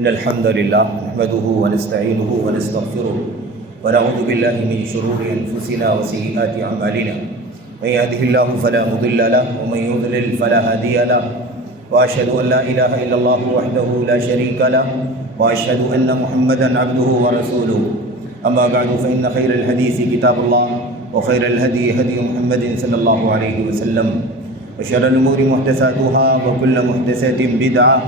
إن الحمد لله نحمده ونستعينه ونستغفره ونعوذ بالله من شرور أنفسنا وسيئات أعمالنا من يهده الله فلا مضل له ومن يضلل فلا هادي له وأشهد أن لا إله إلا الله وحده لا شريك له وأشهد أن محمدا عبده ورسوله أما بعد فإن خير الحديث كتاب الله وخير الهدي هدي محمد صلى الله عليه وسلم وشر الأمور محدثاتها وكل محدثة بدعة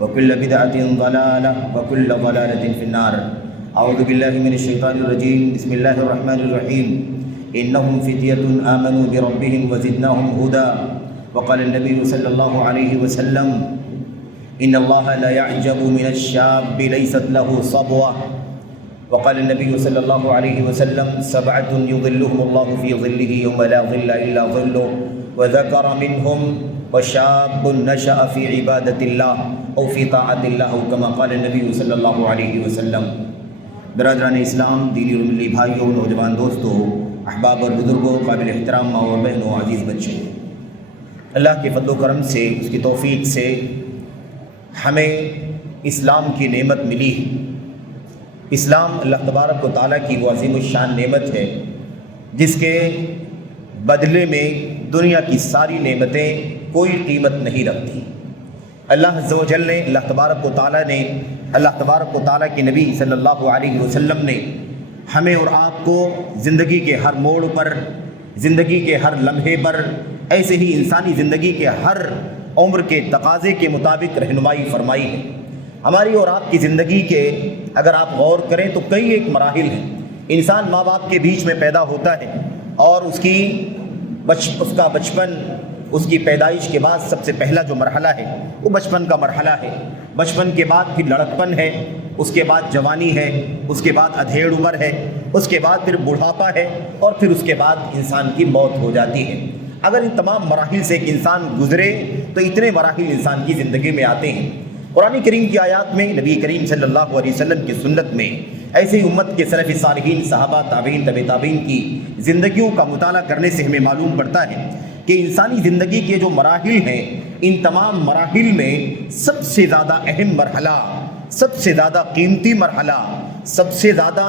وكل بدعة ضلالة وكل ضلالة في النار. أعوذ بالله من الشيطان الرجيم. بسم الله الرحمن الرحيم. إنهم فتية آمنوا بربهم وزدناهم هدى. وقال النبي صلى الله عليه وسلم إن الله لا يعجب من الشاب ليست له صبوة. وقال النبي صلى الله عليه وسلم سبعة يظلهم الله في ظله يوم لا ظل إلا ظله وذكر منهم وشاب نشأ في عبادة الله او فی طاعت اللہ او کما قال النبی صلی اللہ علیہ وسلم. برادران اسلام، دینی اور ملی بھائیوں، نوجوان دوستوں، احباب اور بزرگوں، قابل احترام ماں اور بہنوں، عزیز بچوں، اللہ کے فضل و کرم سے، اس کی توفیق سے ہمیں اسلام کی نعمت ملی ہے. اسلام اللہ تبارک و تعالیٰ کی وہ عظیم الشان نعمت ہے جس کے بدلے میں دنیا کی ساری نعمتیں کوئی قیمت نہیں رکھتی. اللہ عز و جل نے، اللہ تبارک و تعالیٰ کے نبی صلی اللہ علیہ وسلم نے ہمیں اور آپ کو زندگی کے ہر موڑ پر، زندگی کے ہر لمحے پر، ایسے ہی انسانی زندگی کے ہر عمر کے تقاضے کے مطابق رہنمائی فرمائی ہے. ہماری اور آپ کی زندگی کے اگر آپ غور کریں تو کئی ایک مراحل ہیں. انسان ماں باپ کے بیچ میں پیدا ہوتا ہے اور اس کا بچپن، اس کی پیدائش کے بعد سب سے پہلا جو مرحلہ ہے وہ بچپن کا مرحلہ ہے. بچپن کے بعد پھر لڑکپن ہے، اس کے بعد جوانی ہے، اس کے بعد ادھیڑ عمر ہے، اس کے بعد پھر بڑھاپا ہے اور پھر اس کے بعد انسان کی موت ہو جاتی ہے. اگر ان تمام مراحل سے ایک انسان گزرے تو اتنے مراحل انسان کی زندگی میں آتے ہیں. قرآن کریم کی آیات میں، نبی کریم صلی اللہ علیہ وسلم کی سنت میں ایسے امت کے سلف صالحین، صحابہ، تابعین، تبع تابعین کی زندگیوں کا مطالعہ کرنے سے ہمیں معلوم پڑتا ہے کہ انسانی زندگی کے جو مراحل ہیں، ان تمام مراحل میں سب سے زیادہ اہم مرحلہ، سب سے زیادہ قیمتی مرحلہ، سب سے زیادہ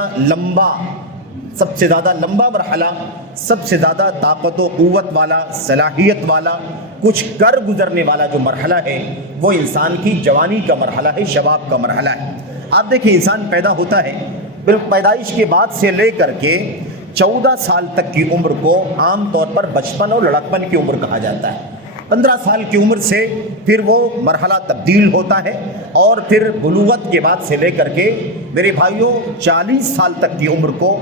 لمبا مرحلہ، سب سے زیادہ طاقت و قوت والا، صلاحیت والا، کچھ کر گزرنے والا جو مرحلہ ہے وہ انسان کی جوانی کا مرحلہ ہے، شباب کا مرحلہ ہے. آپ دیکھیں، انسان پیدا ہوتا ہے، بالکل پیدائش کے بعد سے لے کر کے 14 سال تک کی عمر کو عام طور پر بچپن اور لڑکپن کی عمر کہا جاتا ہے. 15 سال کی عمر سے پھر وہ مرحلہ تبدیل ہوتا ہے اور پھر بلوغت کے بعد سے لے کر کے میرے بھائیوں 40 سال تک کی عمر کو،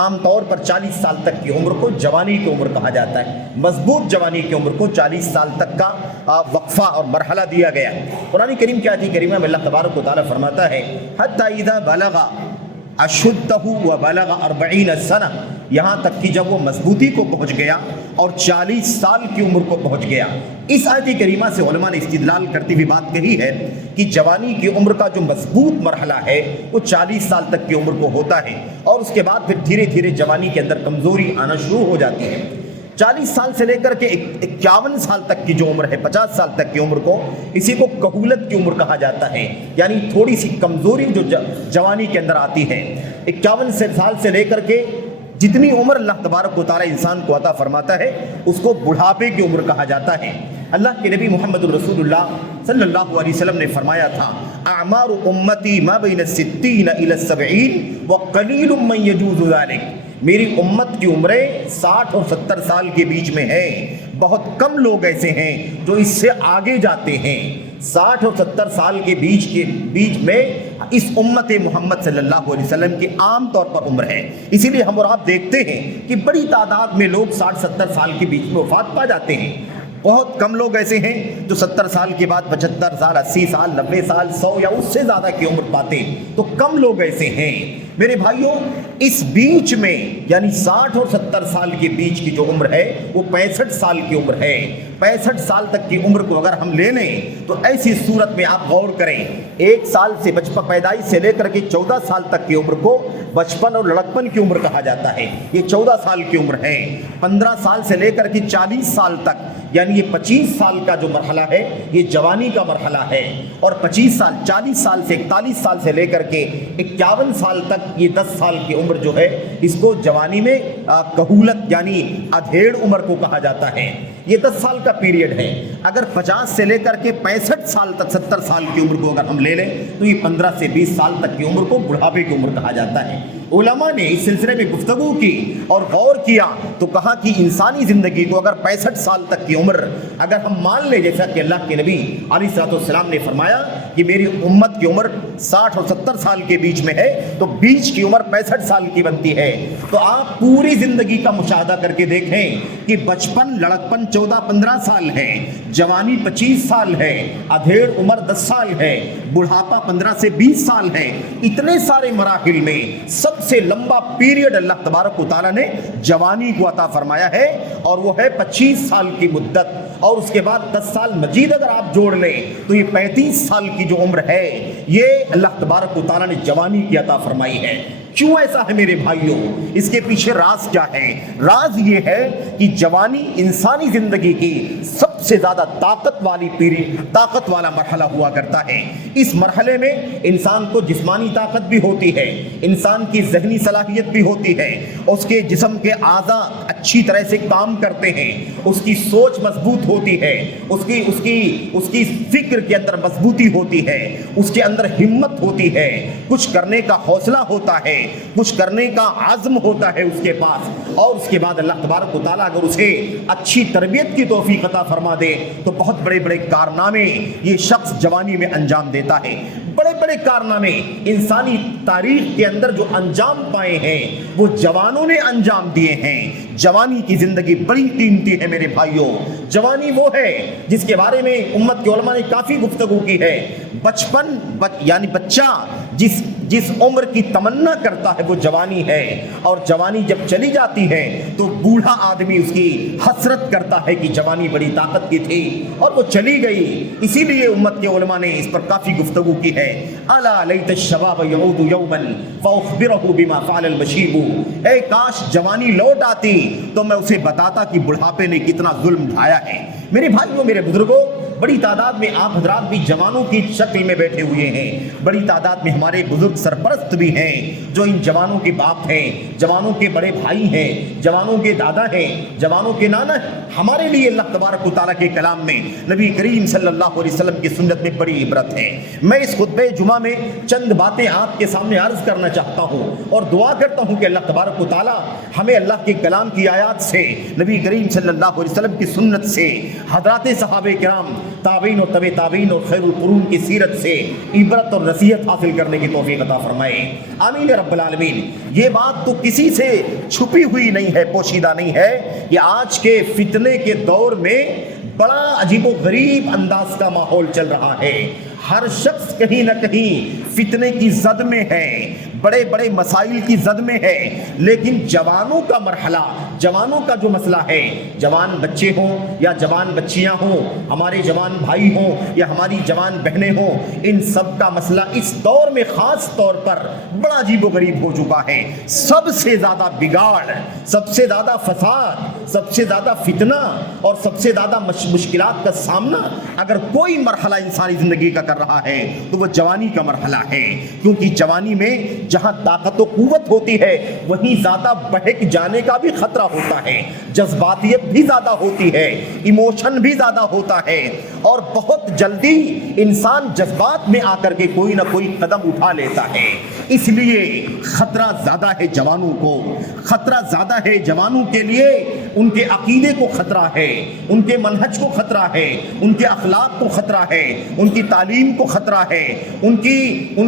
عام طور پر 40 سال تک کی عمر کو جوانی کی عمر کہا جاتا ہے. مضبوط جوانی کی عمر کو 40 سال تک کا وقفہ اور مرحلہ دیا گیا. قرآن کریم کی آیت کریمہ میں اللہ تبارک و تعالیٰ فرماتا ہے حتی اذا بلغ اشدہ وبلغ 40 سنہ، یہاں تک کہ جب وہ مضبوطی کو پہنچ گیا اور 40 سال کی عمر کو پہنچ گیا. اس آیت کریمہ سے علماء نے استدلال کرتی ہوئی بات کہی ہے کہ جوانی کی عمر کا جو مضبوط مرحلہ ہے وہ 40 سال تک کی عمر کو ہوتا ہے اور اس کے بعد پھر دھیرے دھیرے جوانی کے اندر کمزوری آنا شروع ہو جاتی ہے. 40 سال سے لے کر کے 51 سال تک کی جو عمر ہے، 50 سال تک کی عمر کو، اسی کو کہولت کی عمر کہا جاتا ہے، یعنی تھوڑی سی کمزوری جو جوانی کے اندر آتی ہے. 51 سال سے لے کر کے جتنی عمر اللہ تبارک و تعالیٰ انسان کو عطا فرماتا ہے اس کو بڑھاپے کی عمر کہا جاتا ہے. اللہ کے نبی محمد الرسول اللہ صلی اللہ علیہ وسلم نے فرمایا تھا اعمار امتی ما بین 60 الی 70 وقلیل من یجوز ذلک. میری امت کی عمریں 60 اور 70 سال کے بیچ میں ہیں، بہت کم لوگ ایسے ہیں جو اس سے آگے جاتے ہیں. 60 اور 70 سال کے بیچ میں اس امت محمد صلی اللہ علیہ وسلم کی عام طور پر عمر ہے. اسی لیے ہم اور آپ دیکھتے ہیں کہ بڑی تعداد میں لوگ 60-70 سال کے بیچ میں وفات پا جاتے ہیں. بہت کم لوگ ایسے ہیں جو 70 سال کے بعد 75 سال، 80 سال، 90 سال، 100 یا اس سے زیادہ کی عمر پاتے ہیں. تو کم لوگ ایسے ہیں. میرے بھائیوں، اس بیچ میں یعنی 60 اور 70 سال کے بیچ کی جو عمر ہے وہ 65 سال کی عمر ہے. 65 سال تک کی عمر کو اگر ہم لے لیں تو ایسی صورت میں آپ غور کریں، 1 سال سے بچپن پیدائش سے لے کر کے 14 سال تک کی عمر کو بچپن اور لڑکپن کی عمر کہا جاتا ہے، یہ 14 سال کی عمر ہے۔ 15 سال سے لے کر کے 40 سال تک یعنی یہ 25 سال کا جو مرحلہ ہے یہ جوانی کا مرحلہ ہے، اور 25 سال 40 سال سے 41 سال سے لے کر کے 51 سال تک یہ 10 سال کی عمر جو ہے اس کو جوانی میں کہولت یعنی ادھیڑ عمر کو کہا جاتا ہے، یہ 10 سال کا پیریڈ ہے۔ اگر 50 سے لے کر کے 65 سال تک 70 سال کی عمر کو اگر ہم لے لیں تو یہ 15 سے 20 سال تک کی عمر کو بڑھاپے کی عمر کہا جاتا ہے۔ علماء نے اس سلسلے میں گفتگو کی اور غور کیا تو کہا کہ انسانی زندگی کو اگر 65 سال تک کی عمر اگر ہم مان لیں، جیسا کہ اللہ کے نبی علیہ الصلوۃ والسلام نے فرمایا کہ میری امت کی عمر 60 اور 70 سال کے بیچ میں ہے تو بیچ کی عمر 65 سال کی بنتی ہے، تو آپ پوری زندگی کا مشاہدہ کر کے دیکھیں کہ بچپن لڑکپن 14-15 سال ہے، جوانی 25 سال ہے، ادھیڑ عمر 10 سال ہے، بڑھاپا 15 سے 20 سال ہے۔ اتنے سارے مراحل میں سب سے لمبا پیریڈ اللہ تبارک و تعالیٰ نے جوانی کو عطا فرمایا ہے، اور وہ ہے 25 سال کی مدت، اور اس کے بعد 10 سال مزید اگر آپ جوڑ لیں تو یہ 35 سال کی جو عمر ہے یہ اللہ تبارک و تعالیٰ نے جوانی کی عطا فرمائی ہے۔ کیوں ایسا ہے میرے بھائیوں؟ اس کے پیچھے راز کیا ہے؟ راز یہ ہے کہ جوانی انسانی زندگی کی سب سے زیادہ طاقت والا مرحلہ ہوا کرتا ہے۔ اس مرحلے میں انسان کو جسمانی طاقت بھی ہوتی ہے، انسان کی ذہنی صلاحیت بھی ہوتی ہے، اس کے جسم کے اعضاء اچھی طرح سے کام کرتے ہیں، اس کی سوچ مضبوط ہوتی ہے، اس کی فکر کے اندر مضبوطی ہوتی ہے، اس کے اندر ہمت ہوتی ہے، کچھ کرنے کا حوصلہ ہوتا ہے، کچھ کرنے کا عزم ہوتا ہے اس کے پاس، اور اس کے بعد اللہ تبارک و تعالیٰ اگر اسے اچھی تربیت کی توفیق عطا فرما دے تو بہت بڑے بڑے کارنامے یہ شخص جوانی میں انجام دیتا ہے۔ بڑے بڑے کارنامے انسانی تاریخ کے اندر جو انجام پائے ہیں وہ جوانوں نے انجام دیے ہیں۔ جوانی کی زندگی بڑی قیمتی ہے میرے بھائیوں۔ جوانی وہ ہے جس کے بارے میں امت کے علماء نے کافی گفتگو کی ہے۔ بچپن یعنی بچہ جس عمر کی تمنا کرتا ہے وہ جوانی ہے، اور جوانی جب چلی جاتی ہے تو بوڑھا آدمی اس کی حسرت کرتا ہے کہ جوانی بڑی طاقت کی تھی اور وہ چلی گئی۔ اسی لیے امت کے علماء نے اس پر کافی گفتگو کی ہے۔ الا لیت الشباب یعود یوما فاخبرہ بما فعل المشیب، اے کاش جوانی لوٹ آتی تو میں اسے بتاتا کہ بڑھاپے نے کتنا ظلم ڈھایا ہے۔ میرے بھائیوں، میرے بزرگوں، بڑی تعداد میں آپ حضرات بھی جوانوں کی شکل میں بیٹھے ہوئے ہیں، بڑی تعداد میں ہمارے بزرگ سرپرست بھی ہیں جو ان جوانوں کے باپ ہیں، جوانوں کے بڑے بھائی ہیں، جوانوں کے دادا ہیں، جوانوں کے نانا ہیں۔ ہمارے لیے اللہ تبارک و تعالیٰ کے کلام میں نبی کریم صلی اللہ علیہ وسلم کی سنت میں بڑی عبرت ہے۔ میں اس خطبہ جمعہ میں چند باتیں آپ کے سامنے عرض کرنا چاہتا ہوں اور دعا کرتا ہوں کہ اللہ تبارک و تعالیٰ ہمیں اللہ کے کلام کی آیات سے، نبی کریم صلی اللہ علیہ وسلم کی سنت سے، حضرات صحابہ کرام، تابعین اور طبع تابعین اور خیر القرون کی سیرت سے عبرت اور نصیحت حاصل کرنے کی توفیق عطا فرمائے، آمین رب العالمین۔ یہ بات تو کسی سے چھپی ہوئی نہیں ہے، پوشیدہ نہیں ہے، یہ آج کے فتنے کے دور میں بڑا عجیب و غریب انداز کا ماحول چل رہا ہے۔ ہر شخص کہیں نہ کہیں فتنے کی زد میں ہے، بڑے بڑے مسائل کی زد میں ہے، لیکن جوانوں کا مرحلہ، جوانوں کا جو مسئلہ ہے، جوان بچے ہوں یا جوان بچیاں ہوں، ہمارے جوان بھائی ہوں یا ہماری جوان بہنیں ہوں، ان سب کا مسئلہ اس دور میں خاص طور پر بڑا عجیب و غریب ہو چکا ہے۔ سب سے زیادہ بگاڑ، سب سے زیادہ فساد، سب سے زیادہ فتنہ اور سب سے زیادہ مشکلات کا سامنا اگر کوئی مرحلہ انسانی زندگی کا کر رہا ہے تو وہ جوانی کا مرحلہ ہے، کیونکہ جوانی میں جہاں طاقت و قوت ہوتی ہے وہیں زیادہ بہک جانے کا بھی خطرہ ہوتا ہے، جذباتیت بھی زیادہ ہوتی ہے، ایموشن بھی زیادہ ہوتا ہے، اور بہت جلدی انسان جذبات میں آ کر کے کوئی نہ کوئی قدم اٹھا لیتا ہے۔ اس لیے خطرہ زیادہ ہے جوانوں کو، خطرہ زیادہ ہے جوانوں کے لیے، ان کے عقیدے کو خطرہ ہے، ان کے منہج کو خطرہ ہے، ان کے اخلاق کو خطرہ ہے، ان کی تعلیم کو خطرہ ہے، ان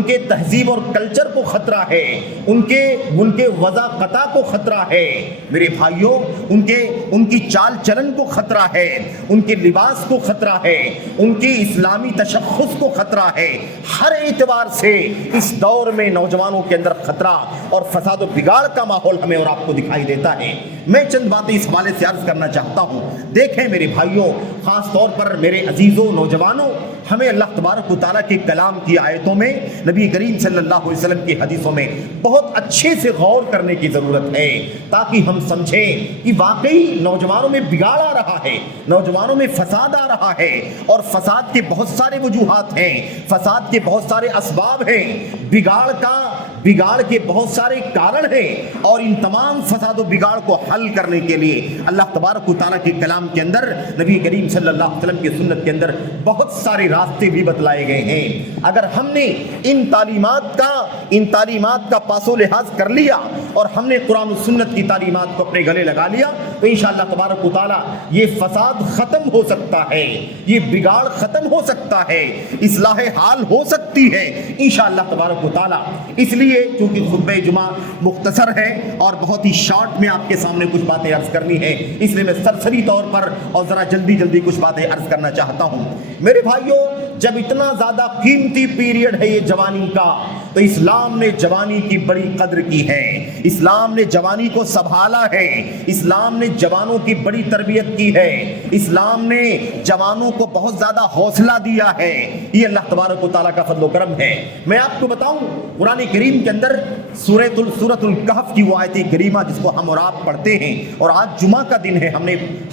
کے تہذیب اور کلچر کو خطرہ خطرہ ہے، ان کے ملک وضع قطع کو خطرہ ہے میرے بھائیوں، ان کی چال چلن کو خطرہ ہے، ان کے لباس کو خطرہ ہے، ان کے اسلامی تشخص کو خطرہ ہے۔ ہر اعتبار سے اس دور میں نوجوانوں کے اندر خطرہ اور فساد و بگاڑ کا ماحول ہمیں اور آپ کو دکھائی دیتا ہے۔ میں چند باتیں اس حوالے سے عرض کرنا چاہتا ہوں۔ دیکھیں میرے بھائیوں، خاص طور پر میرے عزیزوں نوجوانوں، ہمیں اللہ تبارک و تعالیٰ کے کلام کی آیتوں میں، نبی کریم صلی اللہ علیہ وسلم کی حدیثوں میں بہت اچھے سے غور کرنے کی ضرورت ہے، تاکہ ہم سمجھیں کہ واقعی نوجوانوں میں بگاڑ آ رہا ہے، نوجوانوں میں فساد آ رہا ہے، اور فساد کے بہت سارے وجوہات ہیں، فساد کے بہت سارے اسباب ہیں، بگاڑ کے بہت سارے کارن ہیں، اور ان تمام فساد و بگاڑ کو حل کرنے کے لیے اللہ تبارک و تعالیٰ کے کلام کے اندر، نبی کریم صلی اللہ علیہ وسلم کی سنت کے اندر بہت سارے راستے بھی بتلائے گئے ہیں۔ اگر ہم نے ان تعلیمات کا پاس و لحاظ کر لیا اور ہم نے قرآن و سنت کی تعلیمات کو اپنے گلے لگا لیا تو انشاءاللہ تبارک و تعالیٰ یہ فساد ختم ہو سکتا ہے، یہ بگاڑ ختم ہو سکتا ہے، اصلاح حال ہو سکتی ہے انشاءاللہ تبارک و تعالیٰ۔ اس لیے چونکہ خطبہ جمعہ مختصر ہے اور بہت ہی شارٹ میں آپ کے سامنے کچھ باتیں عرض کرنی ہے، اس لیے میں سرسری طور پر اور ذرا جلدی کچھ باتیں عرض کرنا چاہتا ہوں۔ میرے بھائیوں، جب اتنا زیادہ قیمتی پیریڈ ہے یہ جوانی کا، تو اسلام نے جوانی کی بڑی قدر کی ہے، اسلام نے جوانی کو سنبھالا ہے، اسلام نے جوانوں کی بڑی تربیت کی ہے، اسلام نے جوانوں کو بہت زیادہ حوصلہ دیا ہے۔ یہ اللہ تبارک و تعالیٰ کا فضل و کرم ہے۔ میں آپ کو بتاؤں، قرآن کریم کے اندر سورۃ الکہف کی وہ آیت کریمہ جس کو ہم اور آپ پڑھتے ہیں، اور آج جمعہ کا دن ہے،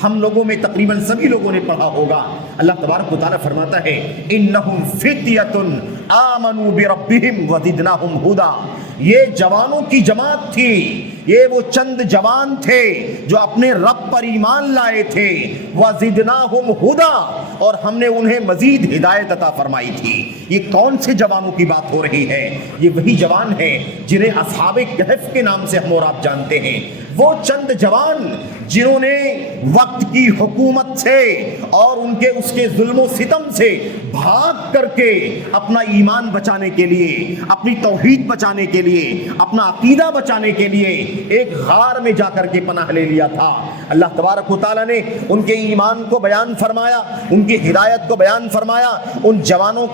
ہم لوگوں میں تقریباً سبھی لوگوں نے پڑھا ہوگا۔ اللہ تبارک و تعالیٰ فرماتا ہے انہم فتیۃ آمنوا بربہم وزدناہم ھدی۔ یہ جوانوں کی جماعت تھی، یہ وہ چند جوان تھے جو اپنے رب پر ایمان لائے تھے، وزدناہم ھدی، اور ہم نے انہیں مزید ہدایت عطا فرمائی تھی۔ یہ کون سے جوانوں کی بات ہو رہی ہے؟ یہ وہی جوان ہیں جنہیں اصحاب کہف کے نام سے ہم اور آپ جانتے ہیں۔ وہ چند جوان جنہوں نے وقت کی حکومت سے اور اس کے ظلم و ستم سے بھاگ کر کے اپنا ایمان بچانے کے لیے، اپنی توحید بچانے کے لیے، اپنا عقیدہ بچانے کے لیے ایک غار میں جا کر کے پناہ لے لیا تھا۔ اللہ تبارک و تعالیٰ نے ان کے ایمان کو بیان فرمایا، ان کی ہدایت کو بیان فرمایا، ان جوانوں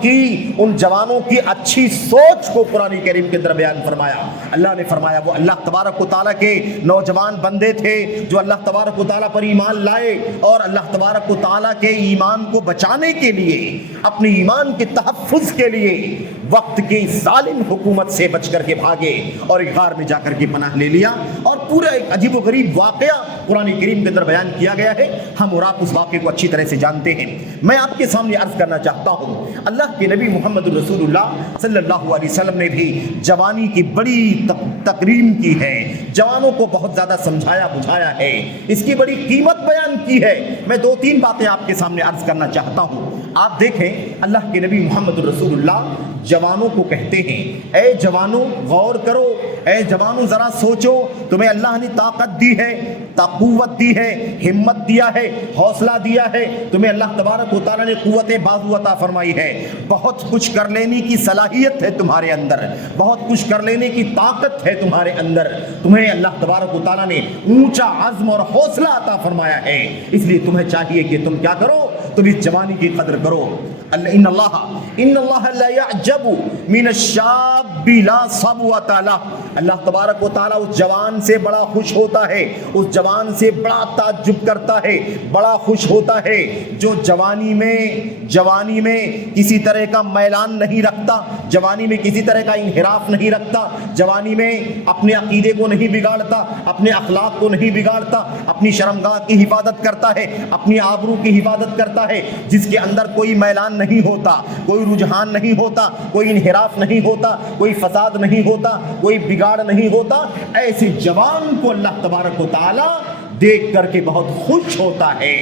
کی اچھی سوچ کو قرآن کریم کے اندر بیان فرمایا۔ اللہ نے فرمایا وہ اللہ تبارک و تعالیٰ کے نوجوان بندے تھے جو اللہ تبارک و تعالیٰ پر ایمان لائے اور اللہ تبارک و تعالیٰ کے ایمان کو بچانے کے لیے، اپنے ایمان کے تحفظ کے لیے وقت کی ظالم حکومت سے بچ کر کے بھاگے اور ایک غار میں جا کر کے پناہ لے لیا۔ اور پورا ایک عجیب و غریب واقعہ قرآن کریم کے اندر بیان کیا گیا ہے، ہم اور آپ اس واقعے کو اچھی طرح سے جانتے ہیں۔ میں آپ کے سامنے عرض کرنا چاہتا ہوں، اللہ کے نبی محمد رسول اللہ صلی اللہ علیہ وسلم نے بھی جوانی کی بڑی تکریم کی ہے، جوانوں کو بہت زیادہ سمجھایا بجھایا ہے، اس کی بڑی قیمت بیان کی ہے۔ میں 2-3 باتیں آپ کے سامنے عرض کرنا چاہتا ہوں۔ آپ دیکھیں، اللہ کے نبی محمد رسول اللہ جوانوں کو کہتے ہیں، اے جوانوں غور کرو، اے جوانوں ذرا سوچو، تمہیں اللہ نے طاقت دی ہے، قوت دی ہے، ہمت دیا ہے، حوصلہ دیا ہے، تمہیں اللہ تبارک و تعالیٰ نے قوت بازو عطا فرمائی ہے، بہت کچھ کر لینے کی صلاحیت ہے تمہارے اندر، بہت کچھ کر لینے کی طاقت ہے تمہارے اندر، تمہیں اللہ تبارک و تعالیٰ نے اونچا عزم اور حوصلہ عطا فرمایا ہے، اس لیے تمہیں چاہیے کہ تم کیا کرو، تم اس جوانی کی قدر کرو۔ ان اللہ لا يعجب من الشاب لا صبوۃ له۔ اللہ تبارک و تعالیٰ اس جوان سے بڑا خوش ہوتا ہے، اس جوان سے بڑا تعجب کرتا ہے، بڑا خوش ہوتا ہے جو جوانی میں کسی طرح کا میلان نہیں رکھتا، جوانی میں کسی طرح کا انحراف نہیں رکھتا، جوانی میں اپنے عقیدے کو نہیں بگاڑتا، اپنے اخلاق کو نہیں بگاڑتا، اپنی شرمگاہ کی حفاظت کرتا ہے، اپنی آبرو کی حفاظت کرتا ہے، جس کے اندر کوئی میلان نہیں ہوتا، کوئی رجحان نہیں ہوتا، کوئی انحراف نہیں ہوتا، کوئی فساد نہیں ہوتا، کوئی بگاڑ نہیں ہوتا۔ ایسے جوان کو اللہ تبارک و تعالیٰ دیکھ کر کے بہت خوش ہوتا ہے،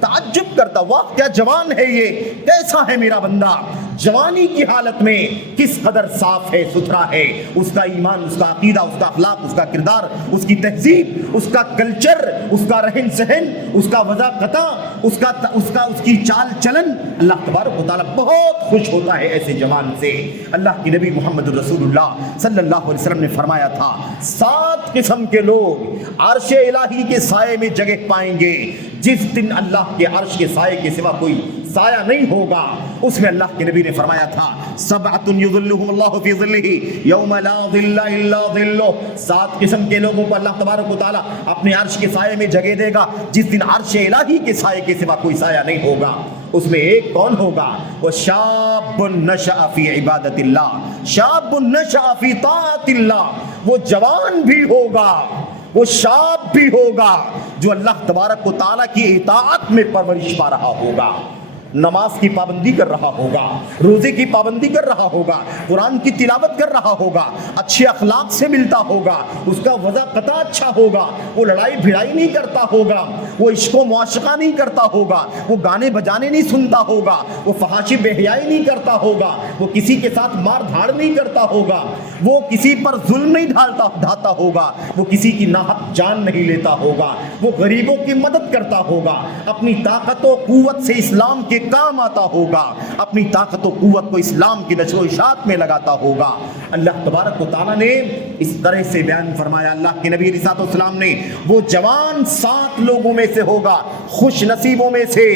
تعجب کرتا، واہ کیا جوان ہے یہ، کیسا ہے میرا بندہ، جوانی کی حالت میں کس قدر صاف ہے، ستھرا ہے اس کا ایمان، اس کا عقیدہ، اس کا اخلاق، اس کا کردار، اس کی تہذیب، اس کا کلچر، اس کا رہن سہن، اس کا وضاقتہ، اس کی چال چلن، اللہ تبارک و تعالیٰ بہت خوش ہوتا ہے ایسے جوان سے۔ اللہ کے نبی محمد رسول اللہ صلی اللہ علیہ وسلم نے فرمایا تھا 7 قسم کے لوگ عرش الہی کے سائے میں جگہ پائیں گے جس دن اللہ کے عرش کے سائے کے سوا کوئی سایہ نہیں ہوگا۔ اس میں اللہ کے نبی نے فرمایا تھا 7 یظلهم اللہ فی ظلہ یوم لا ظل الا ظلہ، 7 قسم کے لوگوں کو اللہ تبارک و تعالیٰ اپنے عرش کے سائے میں جگہ دے گا جس دن عرش الہی کے سائے کے سوا کوئی سایہ نہیں ہوگا۔ اس میں ایک کون ہوگا؟ وہ شاب نشأ فی عبادت اللہ، شاب نشأ فی طاعت اللہ، وہ جوان بھی ہوگا، وہ شاب بھی ہوگا جو اللہ تبارک و تعالیٰ کی اطاعت میں پرورش پا رہا ہوگا، نماز کی پابندی کر رہا ہوگا، روزے کی پابندی کر رہا ہوگا، قرآن کی تلاوت کر رہا ہوگا، اچھے اخلاق سے ملتا ہوگا، اس کا وضاقتہ اچھا ہوگا، وہ لڑائی بھڑائی نہیں کرتا ہوگا، وہ عشق و معاشقہ نہیں کرتا ہوگا، وہ گانے بجانے نہیں سنتا ہوگا، وہ فحاشی بے حیائی نہیں کرتا ہوگا، وہ کسی کے ساتھ مار دھاڑ نہیں کرتا ہوگا، وہ کسی پر ظلم نہیں ڈھاتا ہوگا، وہ کسی کی ناحق جان نہیں لیتا ہوگا، وہ غریبوں کی مدد کرتا ہوگا، اپنی طاقت و قوت سے اسلام کے کام آتا ہوگا، اپنی طاقت و قوت کو اسلام کی نشر و اشاعت میں لگاتا ہوگا۔ اللہ تبارک و تعالیٰ نے اس طرح سے بیان فرمایا، اللہ کے نبی علیہ الصلوۃ والسلام نے، وہ جوان 7 لوگوں میں سے ہوگا، خوش نصیبوں میں سے،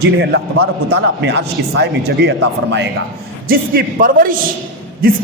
جنہیں اللہ تبارک و تعالیٰ اپنے عرش کے سائے میں جگہ عطا فرمائے گا، جس کی پرورش، جس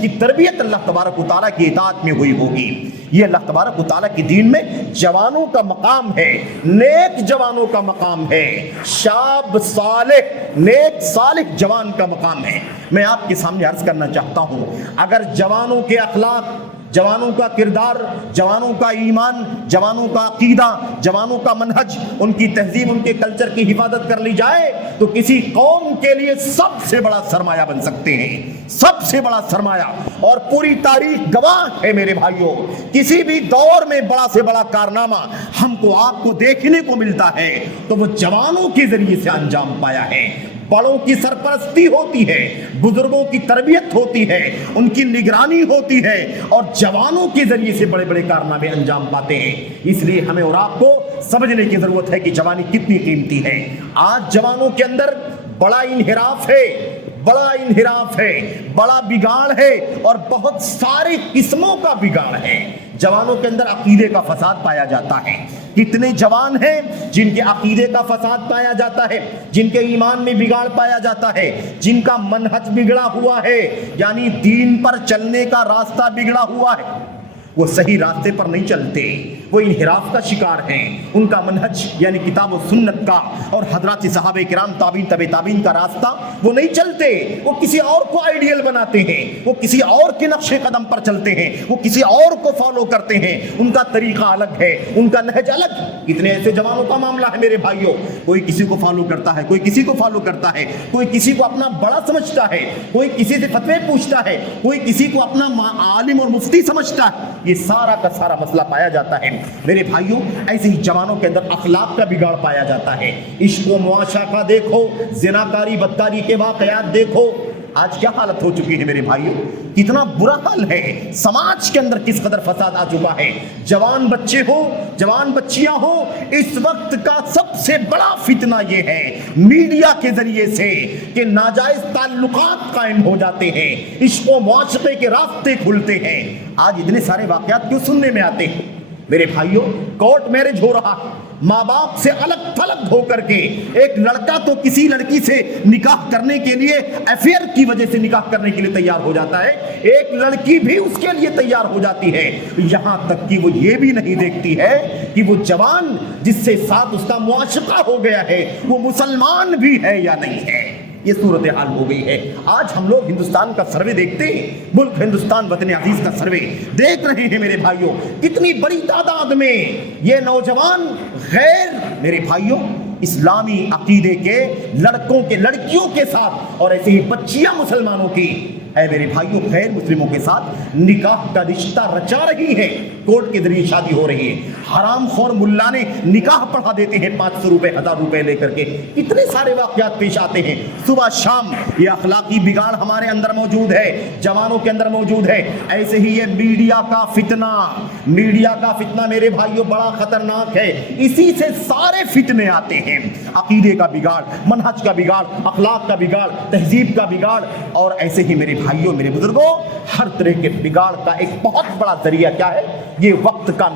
کی تربیت اللہ تبارک و تعالیٰ کی اطاعت میں ہوئی ہوگی۔ یہ اللہ تبارک و تعالیٰ کی دین میں جوانوں کا مقام ہے، نیک جوانوں کا مقام ہے، شاب صالح، نیک صالح جوان کا مقام ہے۔ میں آپ کے سامنے عرض کرنا چاہتا ہوں، اگر جوانوں کے اخلاق، جوانوں کا کردار، جوانوں کا ایمان، جوانوں کا عقیدہ، جوانوں کا منہج، ان کی تہذیب، ان کے کلچر کی حفاظت کر لی جائے تو کسی قوم کے لیے سب سے بڑا سرمایہ بن سکتے ہیں، سب سے بڑا سرمایہ۔ اور پوری تاریخ گواہ ہے میرے بھائیوں، کسی بھی دور میں بڑا سے بڑا کارنامہ ہم کو آپ کو دیکھنے کو ملتا ہے تو وہ جوانوں کے ذریعے سے انجام پایا ہے۔ بڑوں کی سرپرستی ہوتی ہے، بزرگوں کی تربیت ہوتی ہے، ان کی نگرانی ہوتی ہے، اور جوانوں کے ذریعے سے بڑے بڑے کارنامے انجام پاتے ہیں۔ اس لیے ہمیں اور آپ کو سمجھنے کی ضرورت ہے کہ جوانی کتنی قیمتی ہے۔ آج جوانوں کے اندر بڑا انحراف ہے، بڑا انحراف ہے، بڑا بگاڑ ہے، اور بہت ساری قسموں کا بگاڑ ہے۔ جوانوں کے اندر عقیدے کا فساد پایا جاتا ہے۔ کتنے جوان ہیں جن کے عقیدے کا فساد پایا جاتا ہے، جن کے ایمان میں بگاڑ پایا جاتا ہے، جن کا منہج بگڑا ہوا ہے، یعنی دین پر چلنے کا راستہ بگڑا ہوا ہے، وہ صحیح راستے پر نہیں چلتے، وہ انحراف کا شکار ہیں۔ ان کا منہج یعنی کتاب و سنت کا اور حضرات صحابہ کرام تابعین تبع تابعین کا راستہ وہ نہیں چلتے، وہ کسی اور کو آئیڈیل بناتے ہیں، وہ کسی اور کے نقش قدم پر چلتے ہیں، وہ کسی اور کو فالو کرتے ہیں، ان کا طریقہ الگ ہے، ان کا نہج الگ۔ اتنے ایسے جوانوں کا معاملہ ہے میرے بھائیوں، کوئی کسی کو فالو کرتا ہے، کوئی کسی کو فالو کرتا ہے، کوئی کسی کو اپنا بڑا سمجھتا ہے، کوئی کسی سے فتوے پوچھتا ہے، کوئی کسی کو اپنا عالم اور مفتی سمجھتا ہے۔ یہ سارا کا سارا مسئلہ پایا جاتا ہے میرے بھائیوں۔ ایسے ہی جوانوں کے اندر اخلاق کا بگاڑ پایا جاتا ہے۔ عشق و معاشقہ دیکھو، زناکاری بدکاری کے واقعات دیکھو، آج کیا حالت ہو چکی ہے میرے بھائیوں، کتنا برا حال ہے، سماج کے اندر کس قدر فساد آ چکا ہے۔ جوان بچے ہو، جوان بچیاں ہو، اس وقت کا سب سے بڑا فتنہ یہ ہے میڈیا کے ذریعے سے کہ ناجائز تعلقات قائم ہو جاتے ہیں، عشق و معاشقے کے راستے کھلتے ہیں۔ آج اتنے سارے واقعات کیوں سننے میں آتے ہیں میرے بھائیوں؟ کورٹ میرج ہو رہا ہے، ماں باپ سے الگ تھلگ ہو کر کے ایک لڑکا تو کسی لڑکی سے نکاح کرنے کے لیے، افیئر کی وجہ سے نکاح کرنے کے لیے تیار ہو جاتا ہے، ایک لڑکی بھی اس کے لیے تیار ہو جاتی ہے، یہاں تک کہ وہ یہ بھی نہیں دیکھتی ہے کہ وہ جوان جس سے ساتھ اس کا معاشقہ ہو گیا ہے وہ مسلمان بھی ہے یا نہیں ہے۔ یہ صورتحال ہو گئی ہے۔ آج ہم لوگ ہندوستان کا سروے دیکھتے ہیں، ملک ہندوستان وطن عزیز کا سروے دیکھ رہے ہیں میرے بھائیوں، کتنی بڑی تعداد میں یہ نوجوان غیر میرے بھائیوں اسلامی عقیدے کے لڑکوں کے لڑکیوں کے ساتھ اور ایسے ہی بچیاں مسلمانوں کی اے میرے بھائیوں غیر مسلموں کے ساتھ نکاح کا رشتہ رچا رہی ہیں، کورٹ کے ذریعے شادی ہو رہی ہے، حرام خور ملا نے نکاح پڑھا دیتے ہیں 500 روپے 1000 روپے لے کر کے، اتنے سارے واقعات پیش آتے ہیں صبح شام۔ یہ اخلاقی بگاڑ ہمارے اندر موجود ہے، جوانوں کے اندر موجود ہے۔ ایسے ہی یہ میڈیا کا فتنہ میرے بھائیوں بڑا خطرناک ہے، اسی سے سارے فتنے آتے ہیں، عقیدے کا بگاڑ، منہج کا بگاڑ، اخلاق کا بگاڑ، تہذیب کا بگاڑ، اور ایسے ہی میرے بھائیوں میرے بزرگوں ہر طرح کے بگاڑ کا ایک بہت بڑا ذریعہ کیا ہے؟ یہ وقت کا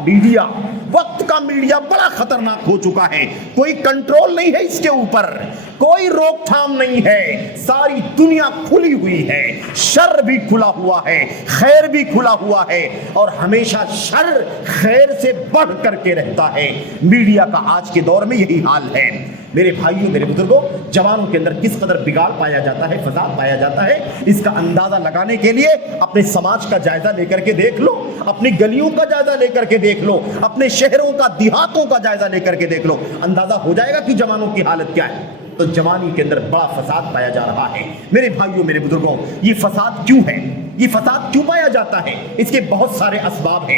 میڈیا بڑا خطرناک ہو چکا ہے، کوئی کنٹرول نہیں ہے اس کے اوپر، کوئی روک تھام نہیں ہے، ساری دنیا کھلی ہوئی ہے، شر بھی کھلا ہوا ہے، خیر بھی کھلا ہوا ہے، اور ہمیشہ شر خیر سے بڑھ کر کے رہتا ہے۔ میڈیا کا آج کے دور میں یہی حال ہے۔ میرے بھائیوں میرے بزرگوں جوانوں کے اندر کس قدر بگاڑ پایا جاتا ہے، فساد پایا جاتا ہے، اس کا اندازہ لگانے کے لیے اپنے سماج کا جائزہ لے کر کے دیکھ لو، اپنی گلیوں کا جائزہ لے کر کے دیکھ لو، اپنے شہروں کا دیہاتوں کا جائزہ لے کر کے دیکھ لو، اندازہ ہو جائے گا کہ جوانوں کی حالت کیا ہے۔ تو جوانی کے اندر بڑا فساد پایا جا رہا ہے۔ میرے بھائیوں میرے بزرگوں یہ فساد کیوں ہے؟ یہ فساد کیوں پایا جاتا ہے؟ اس کے بہت سارے اسباب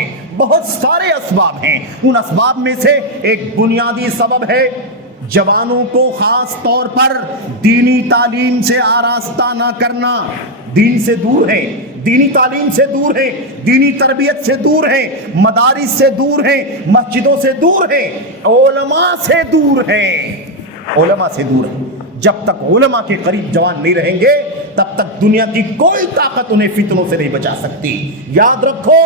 ہیں، ان اسباب میں سے ایک بنیادی سبب ہے جوانوں کو خاص طور پر دینی تعلیم سے آراستہ نہ کرنا، دین سے دور ہیں، دینی تعلیم سے دور ہیں، دینی تربیت سے دور ہیں، مدارس سے دور ہیں، مسجدوں سے دور ہیں، علماء سے دور ہیں۔ جب تک علماء کے قریب جوان نہیں رہیں گے تب تک دنیا کی کوئی طاقت انہیں فتنوں سے نہیں بچا سکتی۔ یاد رکھو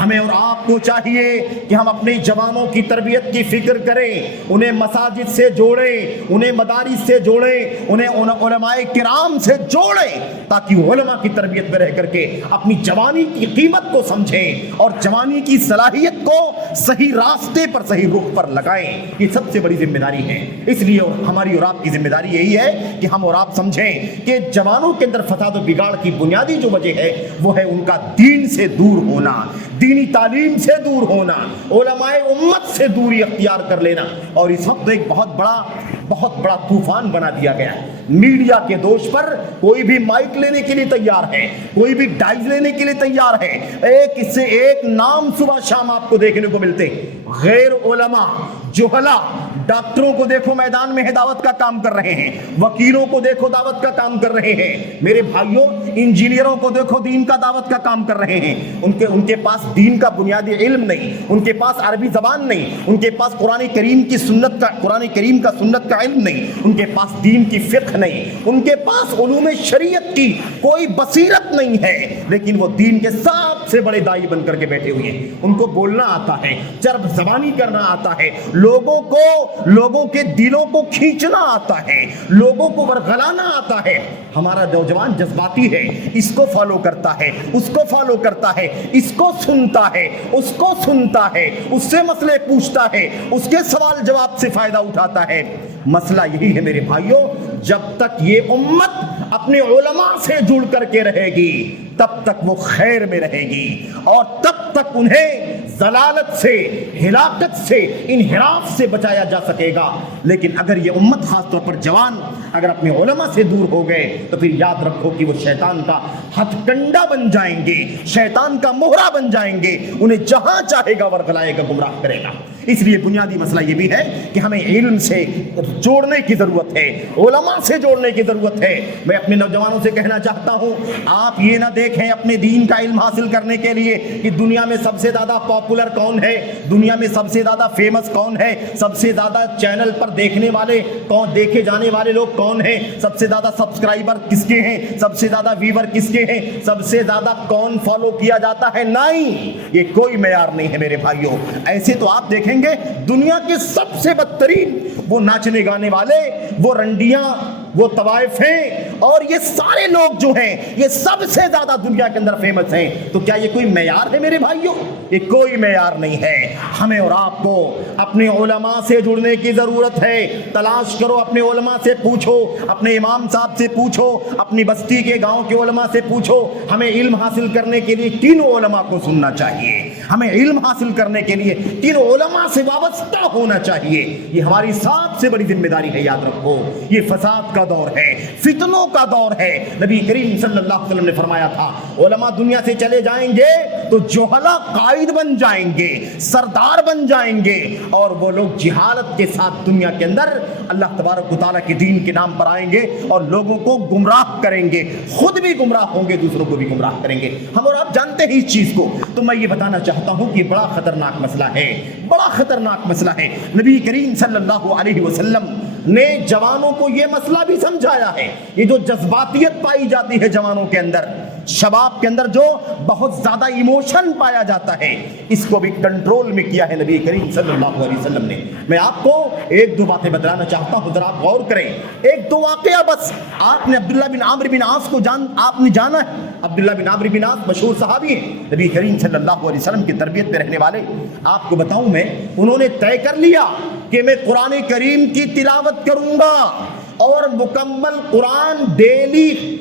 ہمیں اور آپ کو چاہیے کہ ہم اپنے جوانوں کی تربیت کی فکر کریں، انہیں مساجد سے جوڑیں، انہیں مدارس سے جوڑیں، انہیں علماء کرام سے جوڑیں، تاکہ علماء کی تربیت میں رہ کر کے اپنی جوانی کی قیمت کو سمجھیں اور جوانی کی صلاحیت کو صحیح راستے پر صحیح رخ پر لگائیں۔ یہ سب سے بڑی ذمہ داری ہے۔ اس لیے ہماری اور آپ کی ذمہ داری یہی ہے کہ ہم اور آپ سمجھیں کہ جوانوں کے اندر فساد و بگاڑ کی بنیادی جو وجہ ہے وہ ہے ان کا دین سے دور ہونا، دینی تعلیم سے دور ہونا، علماء امت سے دوری اختیار کر لینا۔ اور اس وقت ایک بہت بڑا طوفان بنا دیا گیا ہے میڈیا کے دوش پر۔ کوئی بھی مائک لینے کے لیے تیار ہے، کوئی بھی ڈائز لینے کے لیے تیار ہے، ایک سے ایک نام صبح شام آپ کو دیکھنے کو ملتے، غیر علماء جہلا۔ ڈاکٹروں کو دیکھو میدان میں دعوت کا کام کر رہے ہیں، وکیلوں کو دیکھو دعوت کا کام کر رہے ہیں، میرے بھائیوں انجینئروں کو دیکھو دین کا دعوت کا کام کر رہے ہیں۔ ان کے پاس دین کا بنیادی علم نہیں، ان کے پاس عربی زبان نہیں، ان کے پاس قرآن کریم کا سنت کا علم نہیں، ان کے پاس دین کی فقہ نہیں، ان کے پاس علوم شریعت کی کوئی بصیرت نہیں ہے، لیکن وہ دین کے سب سے بڑے دائی بن کر کے بیٹھے ہوئے ہیں۔ ان کو بولنا آتا ہے، چرب زبانی کرنا آتا ہے، لوگوں کے دلوں کو کھینچنا آتا ہے، لوگوں کو ورغلانا آتا ہے۔ ہمارا نوجوان جذباتی ہے، اس کو فالو کرتا ہے، اس کو فالو کرتا ہے، اس کو سنتا ہے، اس کو سنتا ہے، اس سے مسئلے پوچھتا ہے، اس کے سوال جواب سے فائدہ اٹھاتا ہے۔ مسئلہ یہی ہے میرے بھائیوں، جب تک یہ امت اپنے علماء سے جڑ کر کے رہے گی تب تک وہ خیر میں رہے گی، اور تب تک انہیں ضلالت سے، ہلاکت سے، انحراف سے بچایا جا سکے گا۔ لیکن اگر یہ امت خاص طور پر جوان اگر اپنے علماء سے دور ہو گئے تو پھر یاد رکھو کہ وہ شیطان کا ہتھ کنڈا بن جائیں گے، شیطان کا مہرا بن جائیں گے، انہیں جہاں چاہے گا ورغلائے گا، گمراہ کرے گا۔ اس لیے بنیادی مسئلہ یہ بھی ہے کہ ہمیں علم سے جوڑنے کی ضرورت ہے، علماء سے جوڑنے کی ضرورت ہے۔ میں اپنے نوجوانوں سے کہنا چاہتا ہوں، آپ یہ نہ دیکھیں اپنے دین کا علم حاصل کرنے کے لیے کہ دنیا میں سب سے زیادہ پاپولر کون ہے، دنیا میں سب سے زیادہ فیمس کون ہے، سب سے زیادہ چینل پر دیکھے جانے والے لوگ کون ہیں، سب سے زیادہ سبسکرائبر کس کے ہیں، سب سے زیادہ ویور کس کے ہیں، سب سے زیادہ کون فالو کیا جاتا ہے۔ نہیں، یہ کوئی معیار نہیں ہے میرے بھائیوں۔ ایسے تو آپ دیکھیں گے دنیا کے سب سے بدترین وہ ناچنے گانے والے، وہ رنڈیاں، وہ طوائفیں اور یہ سارے لوگ جو ہیں یہ سب سے زیادہ دنیا کے اندر فیمس ہیں۔ تو کیا یہ کوئی معیار ہے میرے بھائیوں؟ یہ کوئی معیار نہیں ہے۔ ہمیں اور آپ کو اپنے علماء سے جڑنے کی ضرورت ہے۔ تلاش کرو، اپنے علماء سے پوچھو، اپنے امام صاحب سے پوچھو، اپنی بستی کے گاؤں کے علماء سے پوچھو۔ ہمیں علم حاصل کرنے کے لیے تینوں علماء کو سننا چاہیے۔ ہمیں علم حاصل کرنے کے لیے ان علماء سے وابستہ ہونا چاہیے. یہ ہماری سب سے بڑی ذمہ داری ہے. یاد رکھو یہ فساد کا دور ہے, فتنوں کا دور ہے. نبی کریم صلی اللہ علیہ وسلم نے فرمایا تھا علماء دنیا سے چلے جائیں گے تو جوہلا قائد بن جائیں گے, سردار بن جائیں گے, اور وہ لوگ جہالت کے ساتھ دنیا کے اندر اللہ تبارک و تعالیٰ کے دین کے نام پر آئیں گے اور لوگوں کو گمراہ کریں گے, خود بھی گمراہ ہوں گے, دوسروں کو بھی گمراہ کریں گے. ہم اور آپ جانتے ہیں اس چیز کو. تو میں یہ بتانا چاہتا ہوں کہ بڑا خطرناک مسئلہ ہے, بڑا خطرناک مسئلہ ہے. نبی کریم صلی اللہ علیہ وسلم نے جوانوں کو یہ مسئلہ بھی سمجھایا ہے. یہ جو جذباتیت پائی جاتی ہے جوانوں کے اندر, شباب کے اندر جو بہت زیادہ ایموشن پایا جاتا ہے, اس کو بھی کنٹرول میں کیا ہے نبی کریم صلی اللہ علیہ وسلم نے. میں آپ کو ایک دو باتیں بتلانا چاہتا ہوں, ذرا آپ غور کریں. ایک دو واقعہ بس. آپ نے عبداللہ بن عامر بن عاص کو آپ نے جانا ہے. عبداللہ بن عامر بن عاص مشہور صحابی ہیں, نبی کریم صلی اللہ علیہ وسلم کی تربیت میں رہنے والے. آپ کو بتاؤں میں, انہوں نے طے کر لیا کہ میں قرآن کریم کی تلاوت کروں گا اور مکمل قرآن ڈیلی